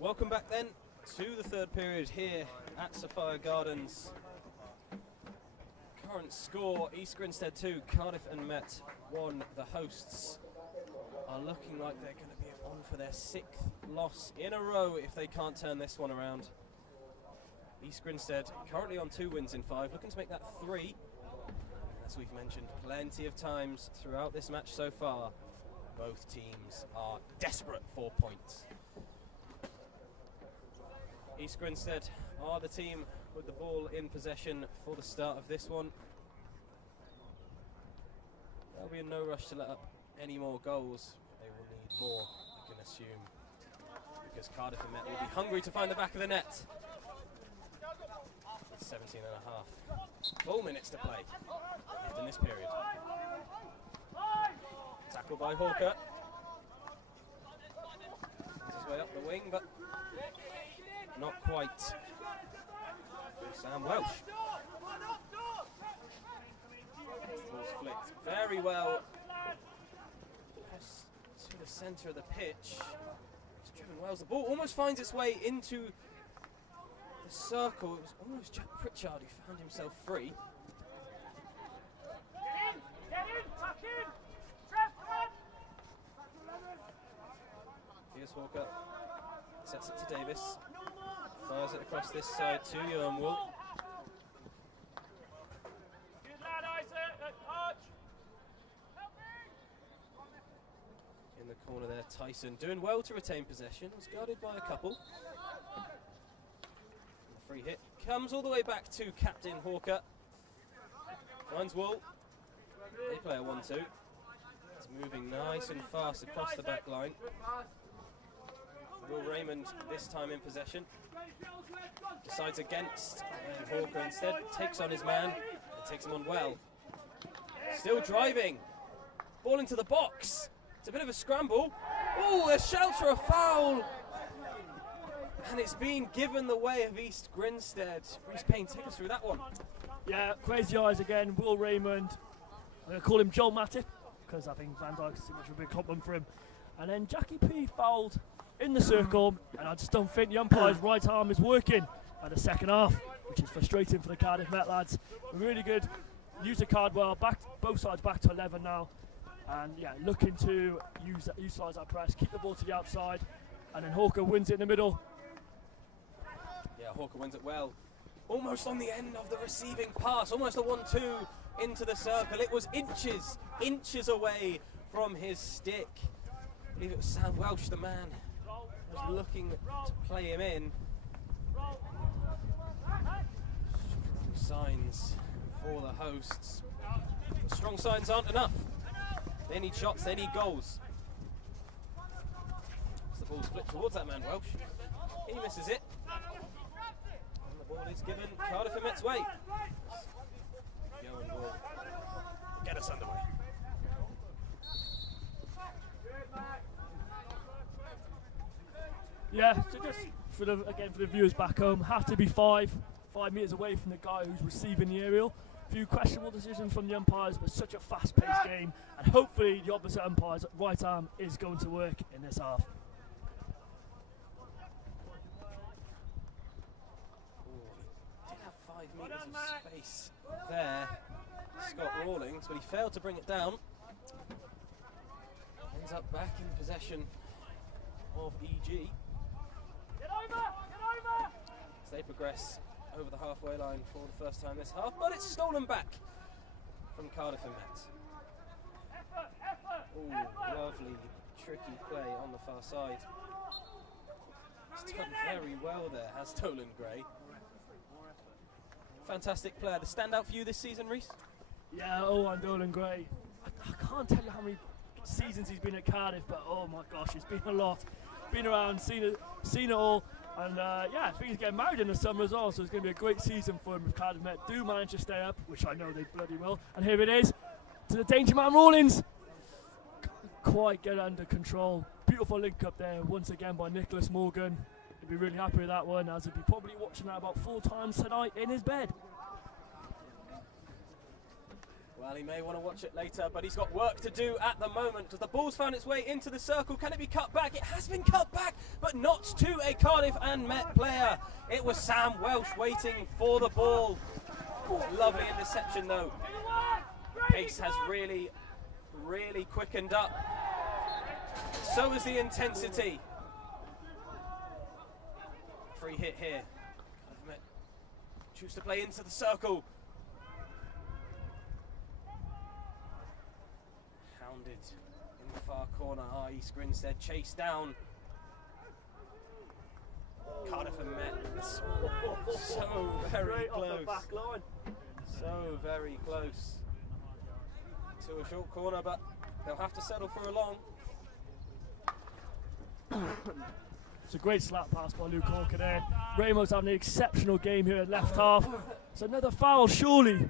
Welcome back then to the third period here at Sapphire Gardens. Current score, East Grinstead 2, Cardiff and Met 1. The hosts are looking like they're going to be on for their 6th loss in a row if they can't turn this one around. East Grinstead currently on 2 wins in 5, looking to make that 3. As we've mentioned plenty of times throughout this match so far, both teams are desperate for points. East Grinstead are the team with the ball in possession for the start of this one. They'll be in no rush to let up any more goals. They will need more, I can assume, because Cardiff and Met will be hungry to find the back of the net. 17 and a half full minutes to play left in this period. Tackled by Hawker. He's his way up the wing, but not quite. Sam Welsh. Ball's flicked very well to the centre of the pitch. It's driven well. The ball almost finds its way into the circle. It was almost Jack Pritchard who found himself free. Get in, tuck in. Here's Hawker. Sets it to Davis. Fires it across this side to Yernwall. Good lad, Isaac. Arch. In the corner there, Tyson doing well to retain possession. Was guarded by a couple. The free hit comes all the way back to Captain Hawker. Finds Wool. They play a 1-2. It's moving nice and fast across the back line. Will Raymond this time in possession. Decides against Hawker instead. Takes on his man and takes him on well. Still driving. Ball into the box. It's a bit of a scramble. Oh, there's shouts for a foul. And it's being given the way of East Grinstead. Reece Payne, take us through that one. Yeah, crazy eyes again. Will Raymond. I'm going to call him Joel Matip because I think Van Dijk's too much of a big compliment for him. And then Jackie P fouled in the circle, and I just don't think the umpire's right arm is working at the second half, which is frustrating for the Cardiff Met lads. Really good. Use the card well. Both sides back to 11 now. And yeah, looking to utilise that press, keep the ball to the outside, and then Hawker wins it in the middle. Yeah, Hawker wins it well. Almost on the end of the receiving pass, almost a 1-2 into the circle. It was inches away from his stick. I believe it was Sam Welsh, the man, was looking to play him in. Strong signs for the hosts. But strong signs aren't enough. They need shots, they need goals. As the ball's flipped towards that man, Welsh. He misses it. And the ball is given Cardiff and Met's way. Yohan will get us underway. Yeah, so just for the viewers back home, have to be 5 metres away from the guy who's receiving the aerial. A few questionable decisions from the umpires, but such a fast-paced game, and hopefully the opposite umpire's right arm is going to work in this half. Did have 5 metres of space there, Scott Rawlings, but he failed to bring it down. Ends up back in possession of EG. Get over! As they progress over the halfway line for the first time this half, but it's stolen back from Cardiff and Met. Oh, lovely, tricky play on the far side. He's done very well there, has Dolan Gray. Fantastic player. The standout for you this season, Reece? Yeah, and Dolan Gray. I can't tell you how many seasons he's been at Cardiff, but oh my gosh, it's been a lot. Been around, seen it all. And yeah, I think he's getting married in the summer as well, so it's going to be a great season for him if Cardiff Met do manage to stay up, which I know they bloody will. And here it is, to the danger man Rawlings. Can't quite get under control. Beautiful link up there once again by Nicholas Morgan. He'd be really happy with that one, as he'll be probably watching that about 4 times tonight in his bed. Well, he may want to watch it later, but he's got work to do at the moment because the ball's found its way into the circle. Can it be cut back? It has been cut back, but not to a Cardiff and Met player. It was Sam Welsh waiting for the ball. Lovely interception, though. Pace has really quickened up. So is the intensity. Free hit here. Choose to play into the circle. Hounded in the far corner. East Grinstead chased down. Cardiff and Met. So very close. So very close to a short corner, but they'll have to settle for a long. It's a great slap pass by Luke Hawker there. Raymond's having an exceptional game here at left half. It's another foul, surely.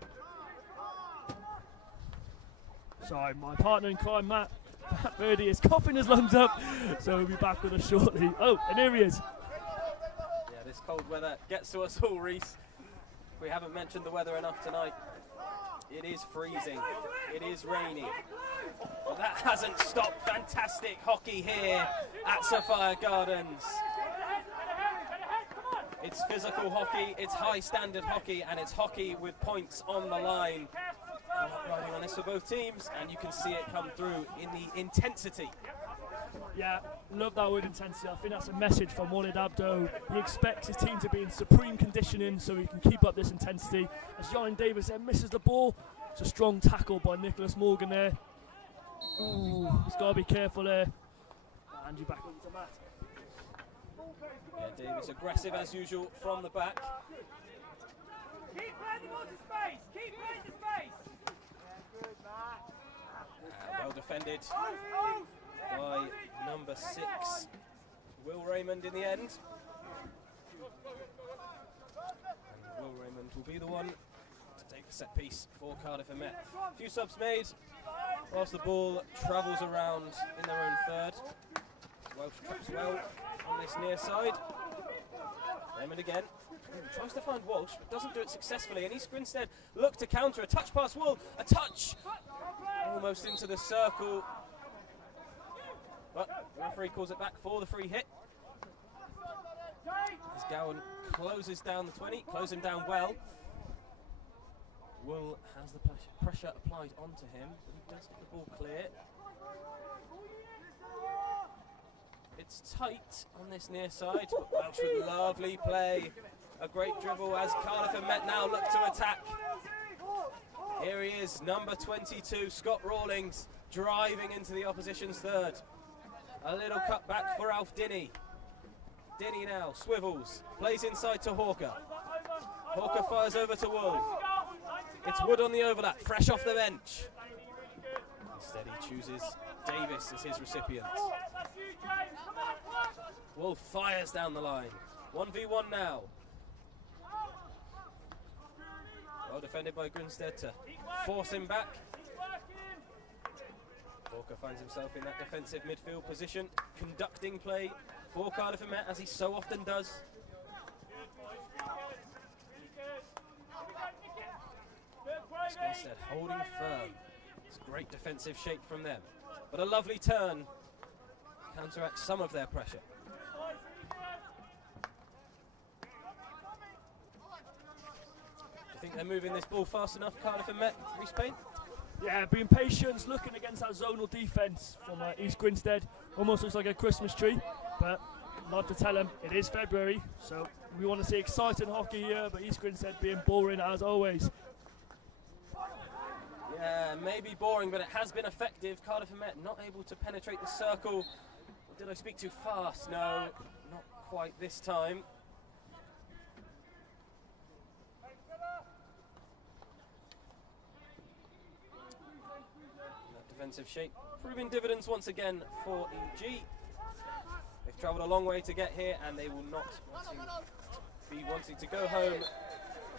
Sorry, my partner in crime, Matt Verdi, is coughing his lungs up, so we'll be back with us shortly. Oh, and here he is. Yeah, this cold weather gets to us all, Reese. We haven't mentioned the weather enough tonight. It is freezing, it is rainy, but that hasn't stopped fantastic hockey here at Sapphire Gardens. It's physical hockey, it's high standard hockey, and it's hockey with points on the line. I'm not riding on this for both teams, and you can see it come through in the intensity. Yeah, love that word intensity. I think that's a message from Walid Abdo. He expects his team to be in supreme conditioning so he can keep up this intensity. As Ryan Davis there misses the ball, it's a strong tackle by Nicholas Morgan there. Ooh, he's got to be careful there. And you back over to Matt. Yeah, Davis aggressive as usual from the back. Keep playing the ball to space! Keep playing to space! Well defended by number 6, Will Raymond in the end. And Will Raymond will be the one to take the set piece for Cardiff and Met. A few subs made whilst the ball travels around in their own third. Welsh traps well on this near side. Raymond again. Tries to find Walsh, but doesn't do it successfully. And East Grinstead look to counter. A touch past Wool. A touch! Almost into the circle. But the referee calls it back for the free hit. As Gowan closes down the 20, close him down well. Wool has the pressure applied onto him, but he does get the ball clear. It's tight on this near side, but Welsh with lovely play. A great dribble as Cardiff and Met now look to attack. Here he is, number 22, Scott Rawlings, driving into the opposition's third. A little cut back for Alf Dinny. Dinny now swivels, plays inside to Hawker. Hawker fires over to Wool. It's Wood on the overlap, fresh off the bench. Instead he chooses Davis as his recipient. Wool fires down the line. 1v1 now. Well defended by Grinstead to force him back. Hawker finds himself in that defensive midfield position, conducting play for Cardiff and Met, as he so often does. Grinstead holding firm. It's great defensive shape from them, but a lovely turn counteracts some of their pressure. Do you think they're moving this ball fast enough, Cardiff and Met, Reece Payne? Yeah, being patient, looking against that zonal defence from East Grinstead. Almost looks like a Christmas tree, but I'd like to tell them it is February, so we want to see exciting hockey here, but East Grinstead being boring as always. Yeah, maybe boring, but it has been effective. Cardiff and Met not able to penetrate the circle. Or did I speak too fast? No, not quite this time. Defensive shape proving dividends once again for EG. They've travelled a long way to get here, and they will not be wanting to go home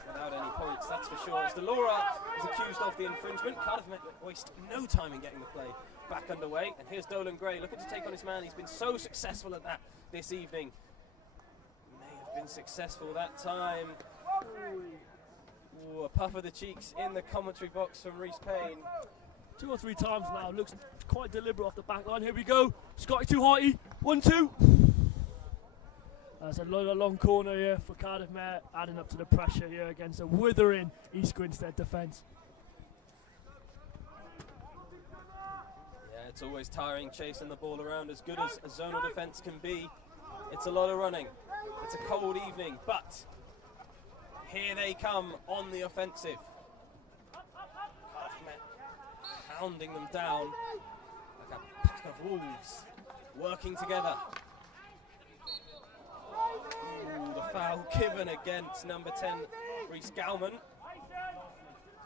without any points, that's for sure. As Delora is accused of the infringement, Cardiff waste no time in getting the play back underway. And here's Dolan Gray looking to take on his man. He's been so successful at that this evening. May have been successful that time. Ooh, a puff of the cheeks in the commentary box from Reece Payne. 2 or 3 times now. Looks quite deliberate off the back line. Here we go. Scotty too hearty. 1-2. That's a long corner here for Cardiff Met, adding up to the pressure here against a withering East Grinstead defence. Yeah, it's always tiring chasing the ball around, as good as a zonal defence can be. It's a lot of running. It's a cold evening, but here they come on the offensive. Cardiff Met pounding them down like a pack of wolves, working together. Ooh, the foul given against number 10, Reece Gauman.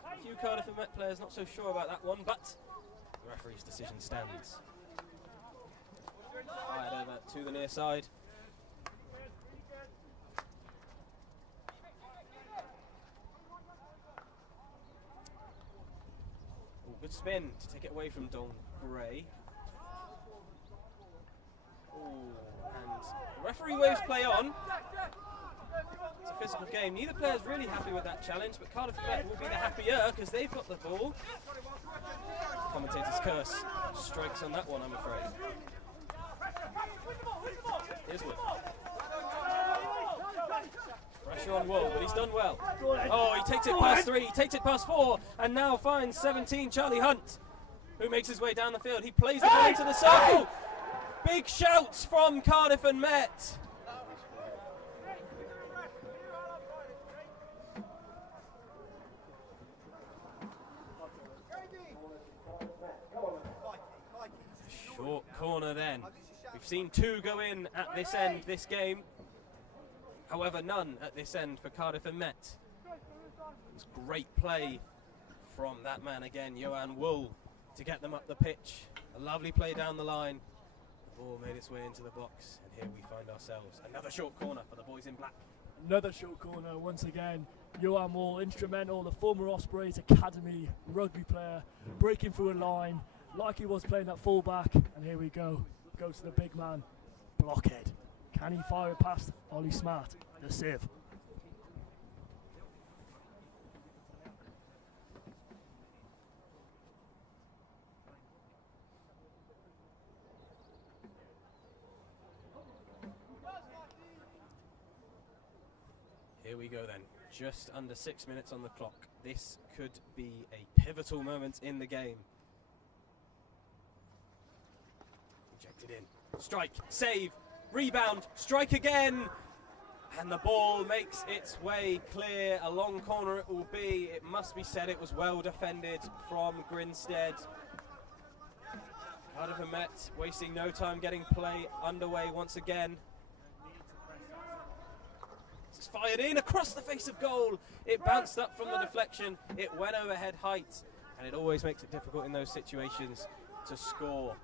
A few Cardiff and Met players not so sure about that one, but the referee's decision stands. Fired over to the near side. Ooh, good spin to take it away from Don Gray. And the referee waves play on. It's a physical game. Neither player's really happy with that challenge, but Cardiff Met will be the happier because they've got the ball. Commentator's curse strikes on that one, I'm afraid. Here's Wood. Pressure on Wool, but he's done well. Oh, he takes it past 3, he takes it past 4, and now finds 17, Charlie Hunt, who makes his way down the field. He plays the ball into the circle. Big shouts from Cardiff and Met. Short corner then. We've seen 2 go in at this end, this game. However, none at this end for Cardiff and Met. It's great play from that man again, Johan Wool, to get them up the pitch. A lovely play down the line. The ball made its way into the box, and here we find ourselves. Another short corner for the boys in black. Another short corner once again. Johan Wool, instrumental, the former Ospreys Academy rugby player, breaking through a line like he was playing that fullback. And here we go. Goes to the big man. Blockhead. Can he fire it past Ollie Smart? The sieve. Here we go then. Just under 6 minutes on the clock. This could be a pivotal moment in the game. Injected in. Strike. Save. Rebound. Strike again. And the ball makes its way clear. A long corner it will be. It must be said it was well defended from Grinstead. Cardiff and Met wasting no time getting play underway once again. It's fired in across the face of goal. It bounced up from the deflection. It went overhead height, and it always makes it difficult in those situations to score.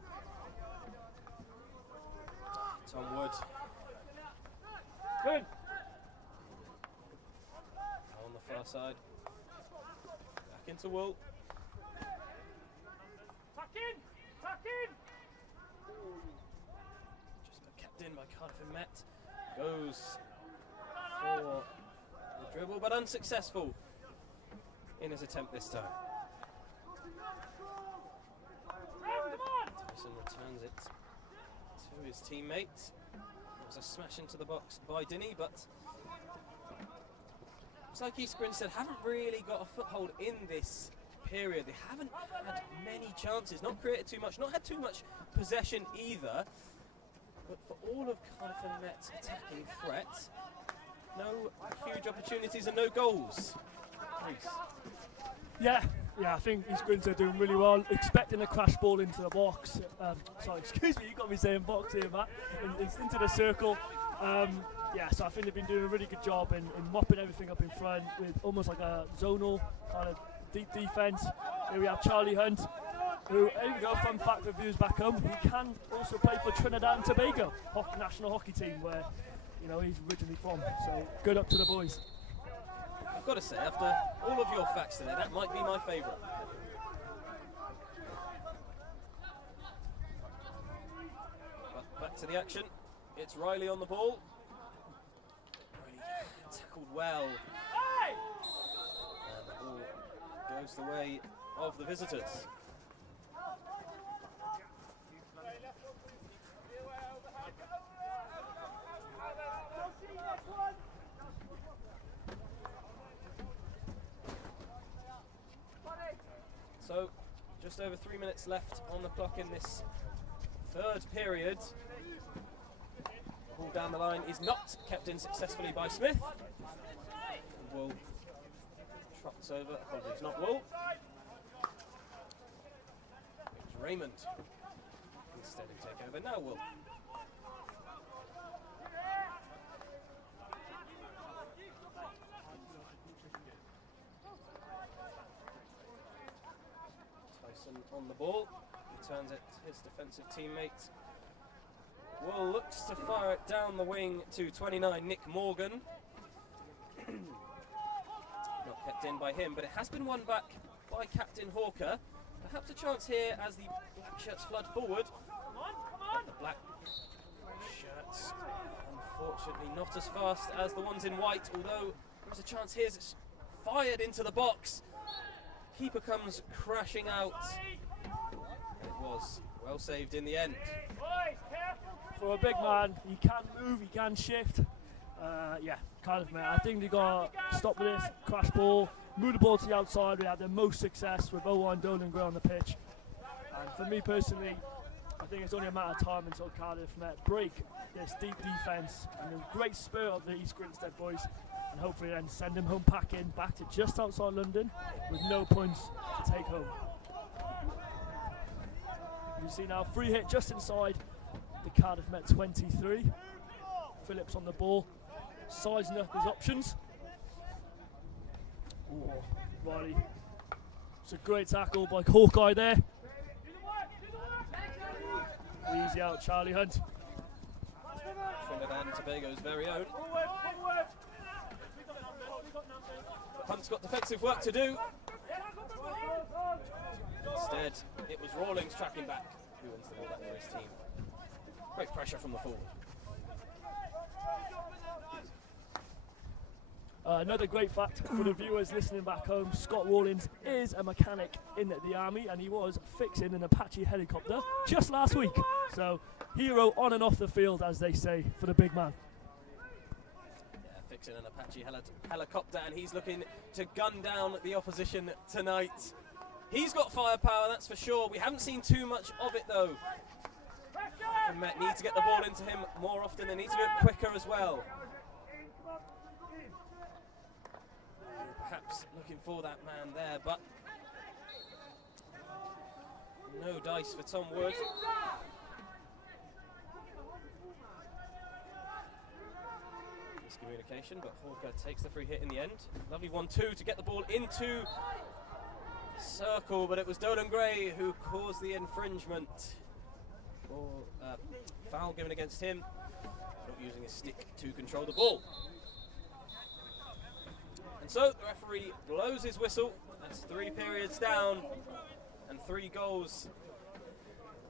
Tom Wood. Good. On the far side. Back into Wool. Tuck in! Tuck in! Just kept in by Cardiff and Met. Goes for the dribble, but unsuccessful in his attempt this time. Tyson returns it to his teammate. It was a smash into the box by Dinny, but it's like East Grinstead haven't really got a foothold in this period. They haven't had many chances, not created too much, not had too much possession either. But for all of Cardiff and Met's attacking threat, no huge opportunities and no goals. Reece. Yeah, I think East Grinstead are doing really well. Expecting a crash ball into the box. Sorry, excuse me, you got me saying box here, Matt. It's into the circle. So I think they've been doing a really good job in mopping everything up in front with almost like a zonal kind of deep defence. Here we have Charlie Hunt, who, here we go, fun fact for viewers back home, he can also play for Trinidad and Tobago, national hockey team, where he's originally from. So good up to the boys. I've got to say, after all of your facts today, that might be my favourite. But back to the action. It's Riley on the ball. Riley tackled well. goes the way of the visitors. So, just over 3 minutes left on the clock in this third period. Ball down the line is not kept in successfully by Smith. Wool trots over, apologies, not Wool. It's Raymond instead of take over, now Wool. On the ball, returns it to his defensive teammate. Wool looks to fire it down the wing to 29, Nick Morgan. Not kept in by him, but it has been won back by Captain Hawker. Perhaps a chance here as the black shirts flood forward. But the black shirts, unfortunately, not as fast as the ones in white, although there's a chance here as it's fired into the box. Keeper comes crashing out. And it was well saved in the end. For a big man, he can move, he can shift. Yeah, Cardiff, man. I think they got to stop with this crash ball, move the ball to the outside. We had the most success with Owen Dolan Gray on the pitch. And for me personally, I think it's only a matter of time until Cardiff Met break this deep defence and the great spirit of the East Grinstead boys, and hopefully then send them home packing back to just outside London with no points to take home. You see now, free hit just inside the Cardiff Met 23. Phillips on the ball, sizing up his options. Ooh, Riley. It's a great tackle by Hawkeye there. Easy out, Charlie Hunt. Trinidad and Tobago's very own. Hunt's got defensive work to do. Instead, it was Rawlings tracking back, who wins the ball back for his team. Great pressure from the forward. Another great fact for the viewers listening back home, Scott Rawlings is a mechanic in the Army, and he was fixing an Apache helicopter just last week. So, hero on and off the field, as they say, for the big man. Yeah, fixing an Apache helicopter, and he's looking to gun down the opposition tonight. He's got firepower, that's for sure. We haven't seen too much of it, though. The Met need to get the ball into him more often. They need to do it quicker as well. Perhaps looking for that man there, but no dice for Tom Wood. Miscommunication, but Hawker takes the free hit in the end. Lovely 1-2 to get the ball into the circle, but it was Dolan Gray who caused the infringement. Or foul given against him, not using his stick to control the ball. And so the referee blows his whistle. That's 3 periods down and 3 goals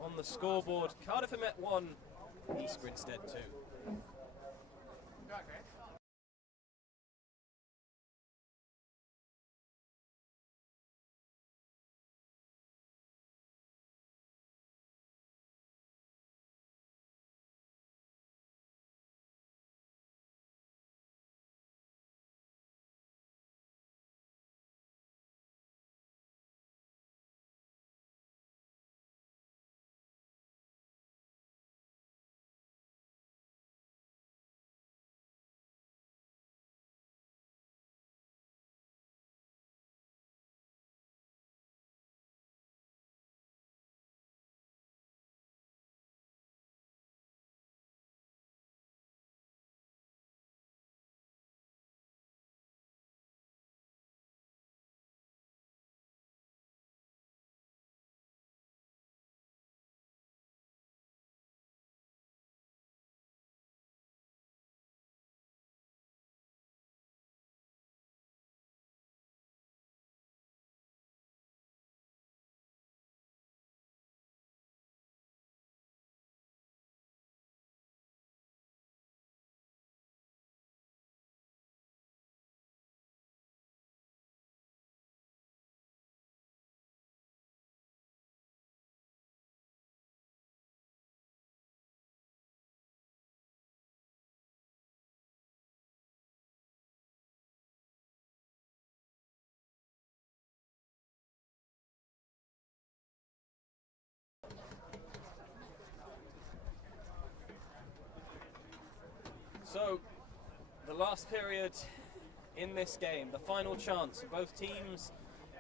on the scoreboard. Cardiff Met 1, East Grinstead 2. So, the last period in this game, the final chance for both teams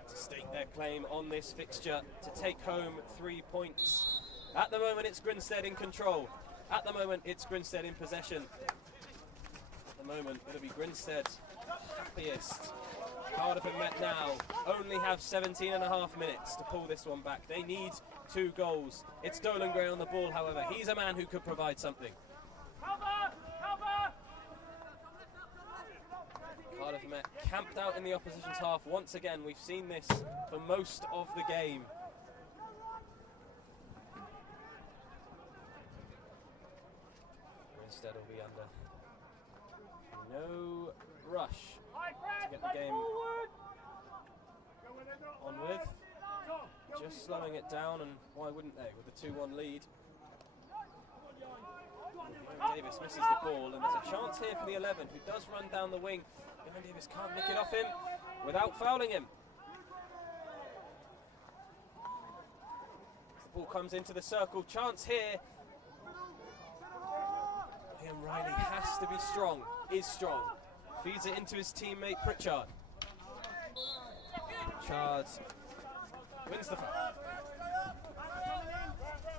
to stake their claim on this fixture, to take home 3 points. At the moment, it's Grinstead in control. At the moment, it's Grinstead in possession. At the moment, it'll be Grinstead happiest. Cardiff and Met now only have 17.5 minutes to pull this one back. They need 2 goals. It's Dolan Gray on the ball, however. He's a man who could provide something. Cardiff and Met camped out in the opposition's half. Once again, we've seen this for most of the game. Grinstead will be under no rush to get the game on with. Just slowing it down, and why wouldn't they, with the 2-1 lead. Davis misses the ball, and there's a chance here for the 11, who does run down the wing. Evan Davis can't nick it off him without fouling him. The ball comes into the circle, chance here. Liam Riley has to be strong, is strong. Feeds it into his teammate Pritchard. Pritchard wins the foul.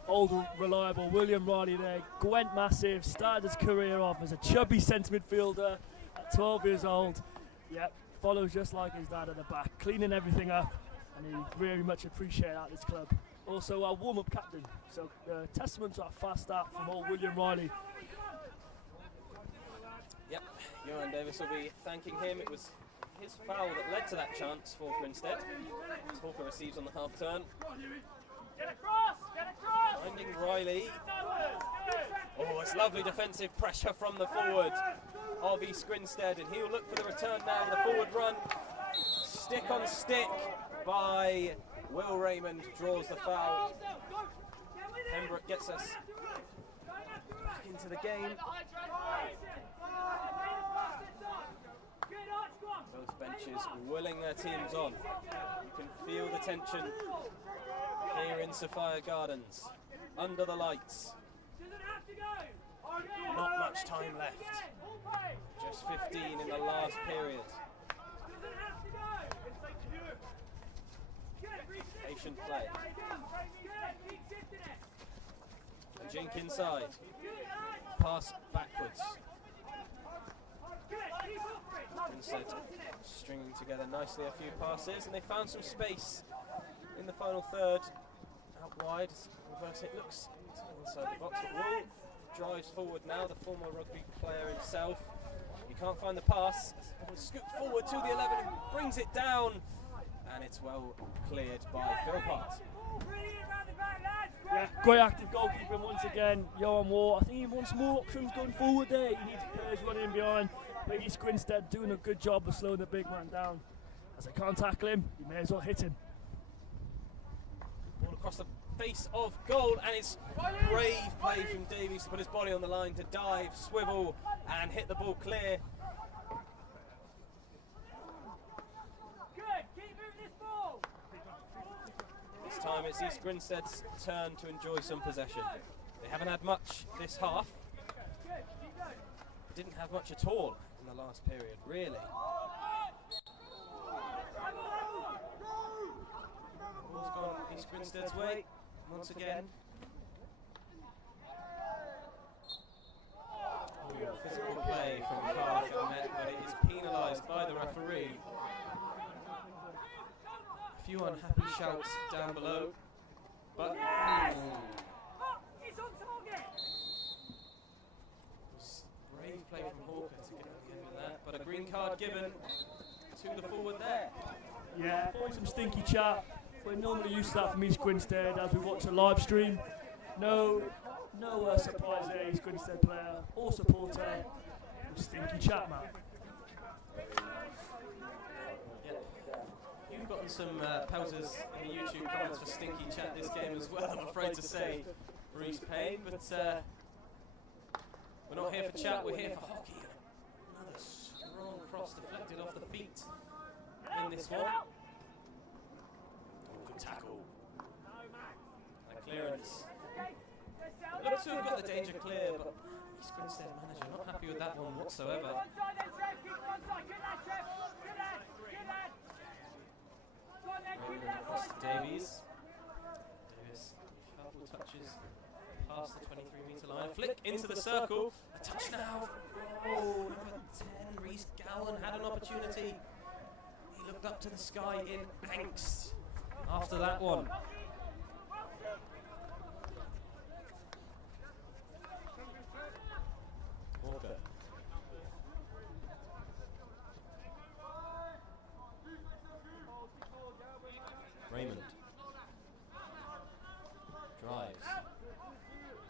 Old reliable William Riley there. Gwent massive, started his career off as a chubby centre midfielder at 12 years old. Yep, follows just like his dad at the back, cleaning everything up, and he very much appreciates that at this club. Also our warm-up captain, so testament to our fast start from old William Riley. Yep, Johan Davis will be thanking him. It was his foul that led to that chance for Grinstead. As Hawker receives on the half turn. Get across! Get across! Finding Riley. Oh, it's lovely defensive pressure from the forward of East Grinstead, and he'll look for the return now. The forward run, stick on stick by Will Raymond, draws the foul. Pembroke gets us back into the game. Both benches willing their teams on. You can feel the tension here in Sophia Gardens, under the lights. Not much time left. Just 15 in the last period. Patient play. And Jink inside. Pass backwards. Instead, stringing together nicely a few passes, and they found some space in the final third. Out wide, reverse it looks inside the box, but Will drives forward now, the former rugby player himself. He can't find the pass, scooped forward to the 11 who brings it down, and it's well cleared by Philpott. Yeah, great active goalkeeping once again, Johan Moore. I think he wants more options going forward there. He needs players running in behind. But East Grinstead doing a good job of slowing the big man down. As they can't tackle him, you may as well hit him. Ball across the face of goal, and it's brave play from Davies to put his body on the line to dive, swivel, and hit the ball clear. Good, keep moving this ball. This time it's East Grinstead's turn to enjoy some possession. They haven't had much this half. They didn't have much at all in the last period, really. Ball's gone East Grinstead's way once again. Physical play from Cardiff and Met, but it is penalised by the referee. A few unhappy shouts down below, but It's on target. brave play from Hawker to get at the end of that, but a green card given to the forward there. Yeah, some stinky chat. We're normally used to that from East Grinstead as we watch a live stream. No surprise there, East Grinstead player or supporter. Stinky chat, man. Yep. You've gotten some pelters in the YouTube comments for stinky chat this game as well, I'm afraid to say, Reece Payne, but we're not here for chat, we're here for hockey. Another strong cross deflected off the feet in this one. Good tackle. A clearance. Looks to have got the danger clear, but East Grinstead manager not happy with that one whatsoever. One side then, Trev. Keep one side. Good lad, Trev. Good lad. Good lad. Go on then, keep that Across side. to Davies. Davis, couple touches past the 23-metre line. Flick into the circle. A touch now. Oh, number 10, Reese Gowan had an opportunity. He looked up to the sky in angst after that one. Walker. Raymond. Drives.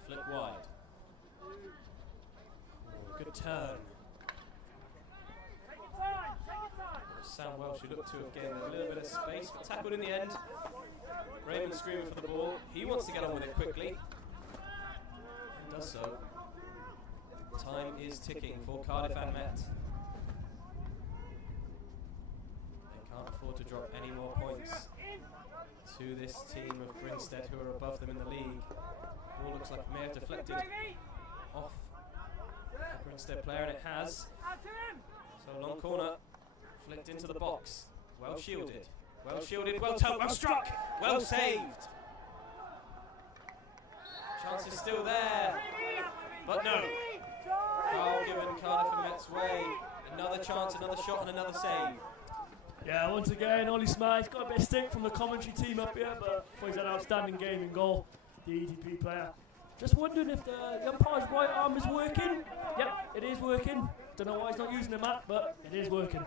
Flick wide. Good turn. Take your time. Take your time. Sam Welsh who looked to have gained a little bit of space, but tackled in the end. Raymond screaming for the ball. He wants to get on with it quickly. And does so. Time is ticking for Cardiff and Met. They can't afford to drop any more points to this team of Grinstead who are above them in the league. Ball looks like it may have deflected off a Grinstead player, and it has. Out to him. So long corner, flicked into the box. Well shielded, well towed, well struck, well saved. Chance is still there, but no. Foul given Cardiff and Met's way. Another chance, another shot, and another save. Yeah, once again, Ollie Smythe's got a bit of stick from the commentary team up here, but for his outstanding game in goal, the EDP player. Just wondering if the umpire's right arm is working. Yep, it is working. Don't know why he's not using the mat, but it is working.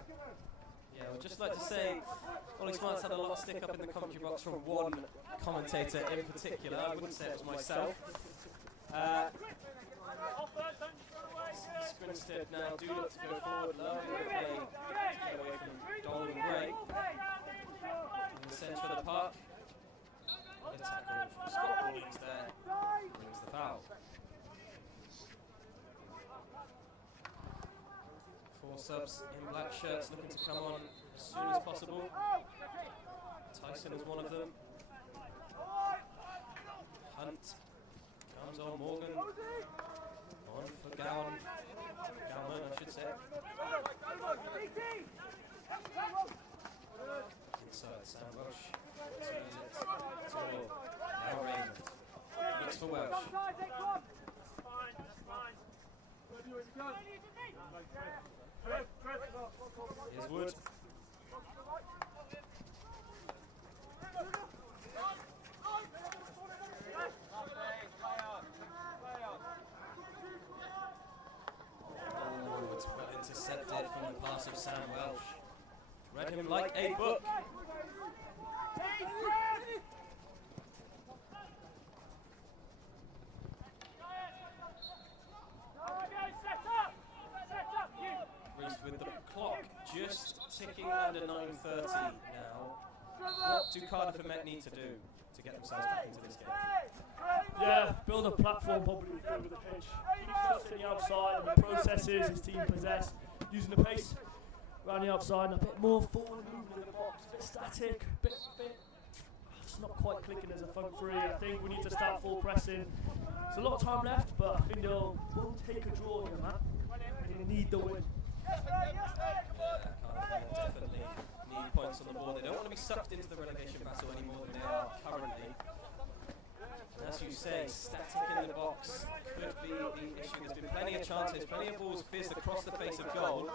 Yeah, I would just like to say, Ollie Smart's had a lot of stick up in the commentary box from one commentator in particular. I wouldn't say it was myself. Grinstead now do look to go forward, loving the play to get away from Dolan Gray. In the centre of the park. What a tackle from Scott Rawlings there. Brings the foul. 4 subs in black shirts looking to come on as soon as possible. Tyson is one of them. Hunt comes on, Morgan. On for Gowan. Gowan, I should say. Inside, Sam Welsh turns it to Will. Now Raymond. Looks for Welsh. Here's Wood. Oh, it's well intercepted from the pass of Sam Welsh. Read him like a book. Reese with the clock just ticking under 9:30 now. What do Cardiff and Met need to do to get themselves back into this game? Yeah, build a platform probably over the pitch. Keep shots in the outside and the processes his team possess. Using the pace around the outside and a bit more forward movement in the box. A bit static, bit it's not quite clicking as a front three. I think we need to start full pressing. There's a lot of time left, but I think they'll take a draw here, Matt. They need the win. Cardiff definitely need points on the board. They don't want to be sucked into the relegation battle any more than they are currently. And as you say, static in the box could be the issue. There's been plenty of chances, plenty of balls fizzed across the face of goal.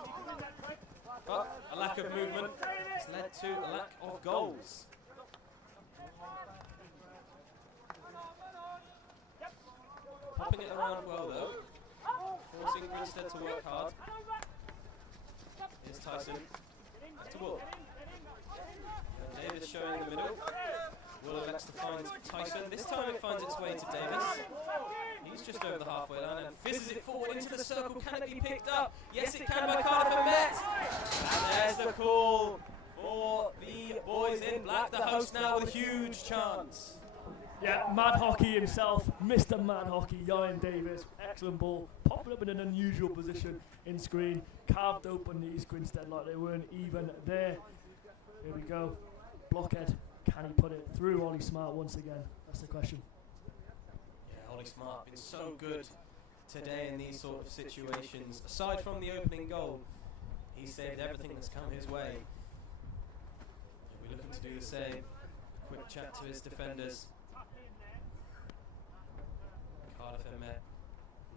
But a lack of movement has led to a lack of goals. Popping it around well though, forcing Grinstead to work hard. Here's Tyson, back to Will. And Davis showing in the middle. Will elects to find Tyson. This time it finds its way to Davis. He's just over the halfway line and fizzes it forward into the circle. Can it be picked up? Yes, it can by Cardiff and Met. And there's the call for the boys in black. The host now with a huge chance. Yeah, Mad Hockey himself, Mr. Mad Hockey, Ian Davis. Excellent ball. Popping up in an unusual position in screen. Carved open the East Grinstead like they weren't even there. Here we go. Blockhead. Can he put it through Ollie Smart once again? That's the question. Yeah, Ollie Smart been so good today in these sort of situations. Aside from the opening goal, he saved everything that's come his way. He'll be looking to do the same. Quick chat to his defenders. Cardiff and Met.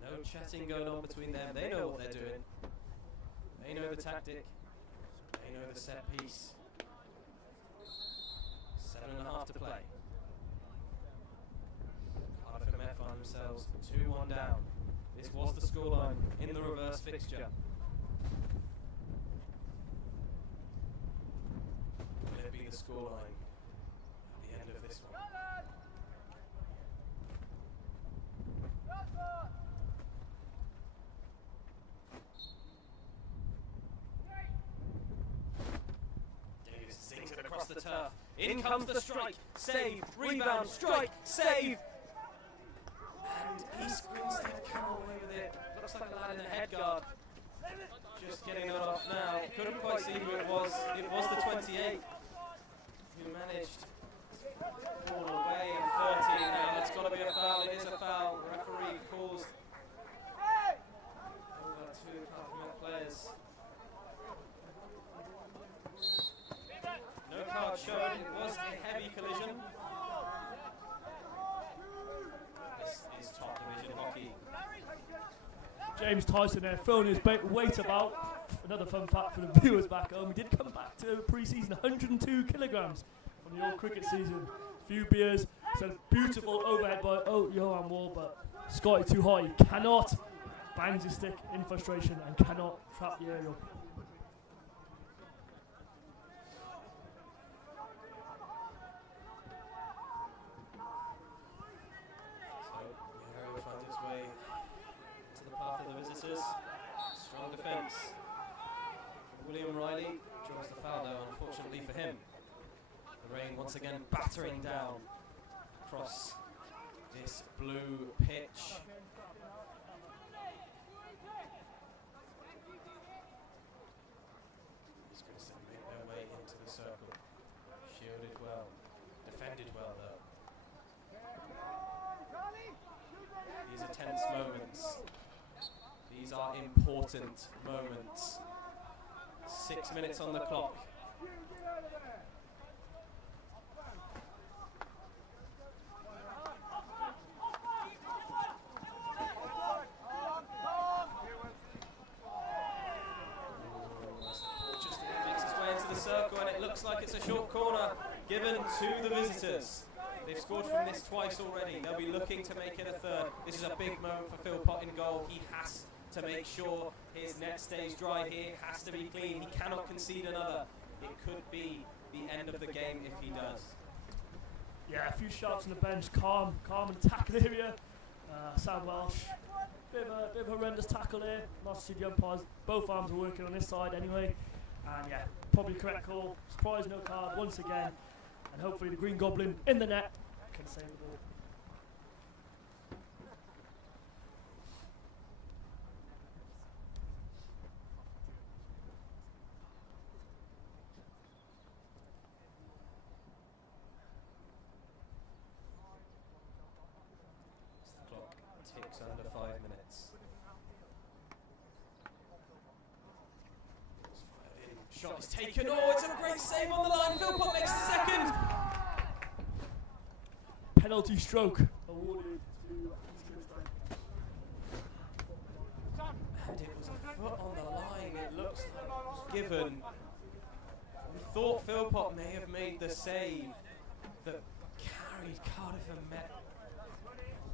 No chatting going on between them. They know what they're doing. They know the tactic. They know the set piece. 7.5 to play. Cardiff and Met find themselves 2-1 down. This was the scoreline in the reverse fixture. Will it be the scoreline at the end of this one? Davis sings it across the turf. In comes the strike, save, rebound, strike, save! And East Grinstead come away with it. Looks like a lad in the head guard. Just getting it off now. Couldn't quite see who it was. It was the 28 who managed to fall away in 13 now. That's got to be a foul. It is a foul. The referee calls over to the Cardiff players. No card shown. It was a heavy collision. This is top division hockey. James Tyson there throwing his weight about. Another fun fact for the viewers back home. He did come back to pre-season 102 kilograms from the old cricket season. Few beers, some beautiful overhead by Johan Wall, but Scotty too high. He cannot bangs his stick in frustration and cannot trap the aerial. Finds its way to the path of the visitors. Strong defence. William Riley draws the foul though, unfortunately for him. The rain once again battering down across this blue pitch. East Grinstead make their way into the circle. Shielded well. Defended well though. These are tense moments. These are important moments. 6 minutes on the clock. Just makes its way into the circle, and it looks like it's a short corner given to the visitors. They've scored from this twice already. They'll be looking to make it a third. This is a big moment for Philpott in goal. He has to make sure his net stays dry here. It has to be clean. He cannot concede another. It could be the end of the game if he does. Yeah, a few shots on the bench. Calm in the tackle area. Sam Welsh, bit of a horrendous tackle there. Not to see the umpires. Both arms are working on this side anyway. And yeah, probably correct call. Surprise, no card once again. And hopefully the Green Goblin in the net can save the ball. The clock ticks under 5 minutes. Shot is taken. Oh, it's a great save on the line. Philpott makes the second. Penalty stroke awarded to East Grinstead. And it was a foot on the line. It looks like it was given. We thought Philpott may have made the save that carried Cardiff and Met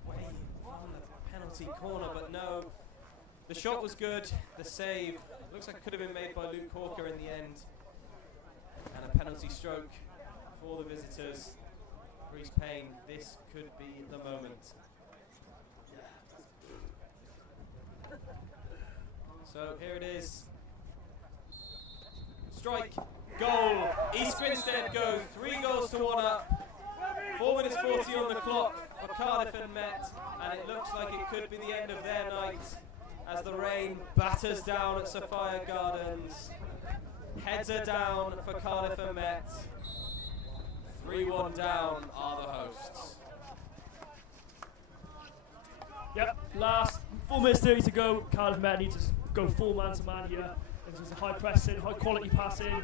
away from the penalty corner, but no. The shot was good. The save looks like it could have been made by Luke Hawker in the end. And a penalty stroke for the visitors. Reece Payne, this could be the moment. So here it is. Strike, goal. East Grinstead go 3 goals to 1 up. 4 minutes 40 on the clock for Cardiff and Met, and it looks like it could be the end of their night as the rain batters down at Sophia Gardens. Heads are down for Cardiff and Met. 3-1 down are the hosts. Yep, last 4 minutes 30 to go. Cardiff Met need to go full man-to-man here. This is a high pressing, high quality passing.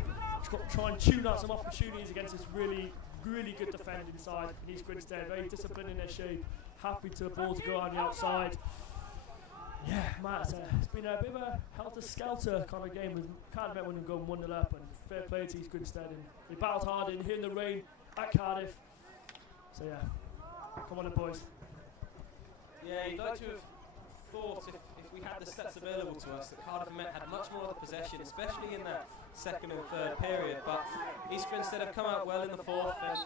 Try and tune out some opportunities against this really good defending side in East Grinstead. Very disciplined in their shape. Happy to ball to go on the outside. Yeah, Matt, it's been a bit of a helter-skelter kind of game with Cardiff Met winning going 1-0 up, and fair play to East Grinstead. And they battled hard in here in the rain at Cardiff. So yeah, come on, boys. Yeah, you'd like to have thought if we had the stats available to us that Cardiff Met had much more of the possession, especially in that second and third period, but East Grinstead have come out well in the fourth, and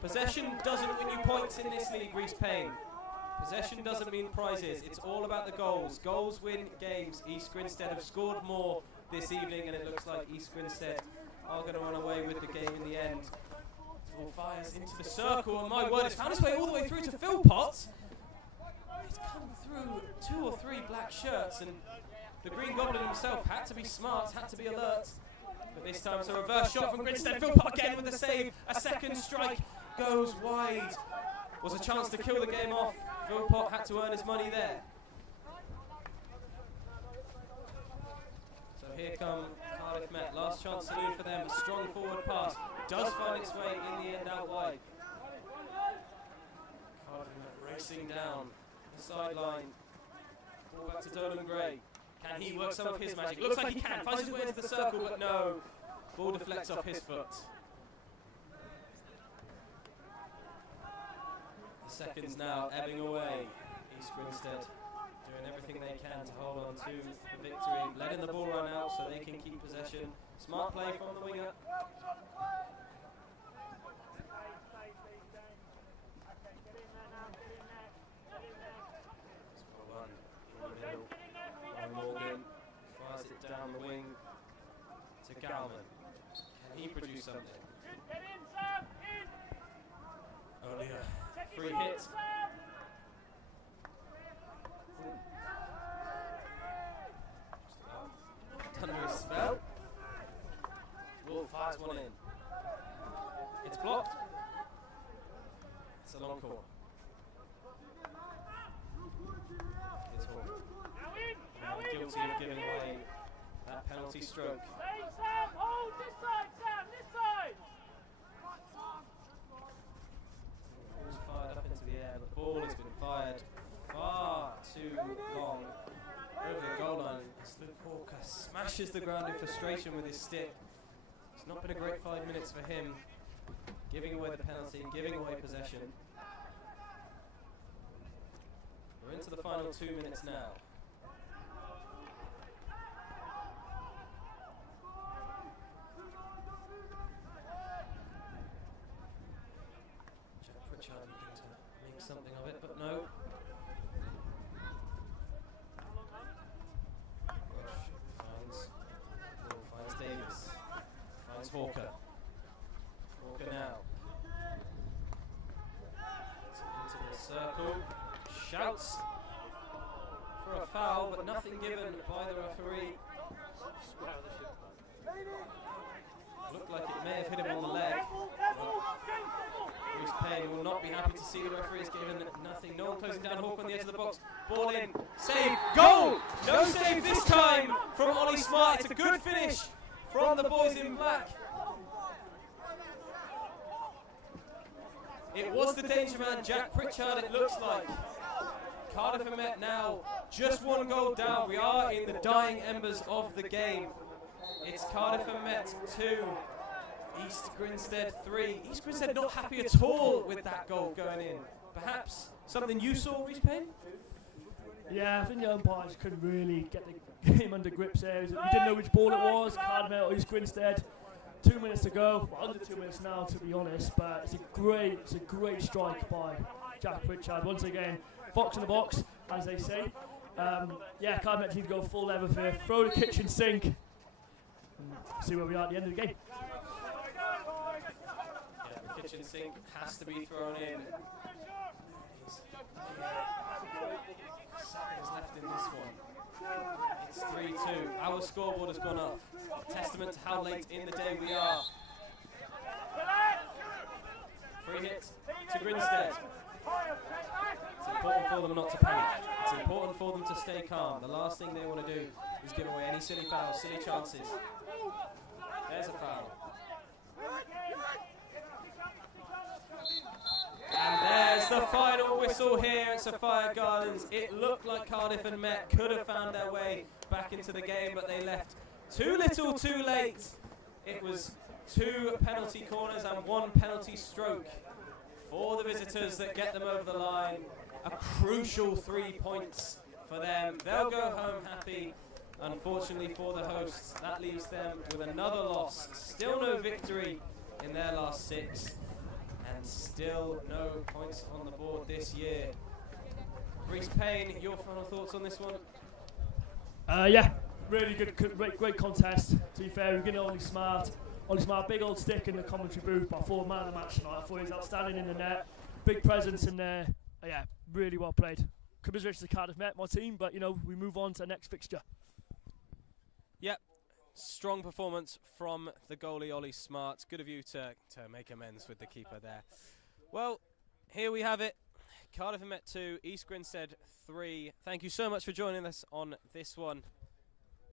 possession doesn't win you points in this league, Reece Payne. Possession doesn't mean prizes, it's all about the goals. Goals win games. East Grinstead have scored more this evening, and it looks like East Grinstead are going to run away with the game in the end. Ball fires into the circle, and my word, it's found its way all the way through to Philpott. It's come through 2 or 3 black shirts, and the Green Goblin himself had to be smart, had to be alert. But this time it's a reverse shot from Grinstead. Philpott again with the save. A second strike goes wide. Was a chance to kill the game off. Philpott had to earn his money there. So here come Cardiff Met. Last chance saloon for them. A strong forward pass. Does find its way in the end out wide. Cardiff Met racing down the sideline. Ball back to Dolan Gray. Can he work some of his magic? Looks like he can. Finds his way into the circle, but no. Ball deflects off his foot. The seconds now ebbing away. East Grinstead doing everything they can to hold on to the victory. Letting the ball run out so they can keep possession. Smart play from the winger. Morgan fires it down the wing to Galman. Can he produce something? Only a free hit. Just about under his spell. Wolf fires one in. It's blocked. It's a long call. It's Hall. Guilty of giving away that penalty stroke. Sam, hold this side, Sam, this side! Ball's fired up into the air, but the ball has been fired far too long over the goal line. As Luke Hawker smashes the ground in frustration with his stick. It's not been a great 5 minutes for him, giving away the penalty and giving away possession. We're into the final 2 minutes now. Something of it, but no. Rush finds Davis. Finds Hawker. Hawker now. Into the circle. Shouts for a foul, but nothing given by the referee. Looked like it may have hit him on the leg. Reece Payne will not be happy to see the referees given nothing. No one closing down Hawke on the edge of the box. Ball in. Save. Goal! No save this time from Ollie Smart. It's a good finish from the boys in black. It was the danger man, Jack Pritchard, it looks like. Cardiff and Met now just 1 goal down. We are in the dying embers of the game. It's Cardiff and Met 2. East Grinstead 3. East Grinstead not happy at all with that goal going in. Perhaps something you saw, Reece Payne? Yeah, I think the umpires couldn't really get the game under grips there. We didn't know which ball it was, Cardiff or East Grinstead. 2 minutes to go, well, under 2 minutes now to be honest, but it's a great strike by Jack Pritchard. Once again, fox in the box, as they say. Yeah, Cardiff need to go full level here, throw the kitchen sink, and see where we are at the end of the game. Kitchen sink has to be thrown in. Seconds left in this one. It's 3-2. Our scoreboard has gone off. Testament to how late in the day we are. Free hit to Grinstead. It's a important for them not to panic. It's important for them to stay calm. The last thing they want to do is give away any silly fouls, silly chances. There's a foul. And there's the final whistle here at Sophia Gardens. It looked like Cardiff and Met could have found their way back into the game, but they left too little too late. It was 2 penalty corners and 1 penalty stroke for the visitors that get them over the line. A crucial 3 points for them. They'll go home happy. Unfortunately for the hosts, that leaves them with another loss. Still no victory in their last 6. And still no points on the board this year. Reece Payne, your final thoughts on this one? Yeah, really good, great contest. To be fair, we're getting Ollie Smart, big old stick in the commentary booth, but I thought man of the match tonight. I thought he was outstanding in the net, big presence in there. Yeah, really well played. Commiserations to Cardiff Met, my team, but you know, we move on to the next fixture. Yep, strong performance from the goalie Ollie Smart. Good of you to make amends with the keeper there. Well, here we have it. Cardiff Met 2, East Grinstead 3. Thank you so much for joining us on this one.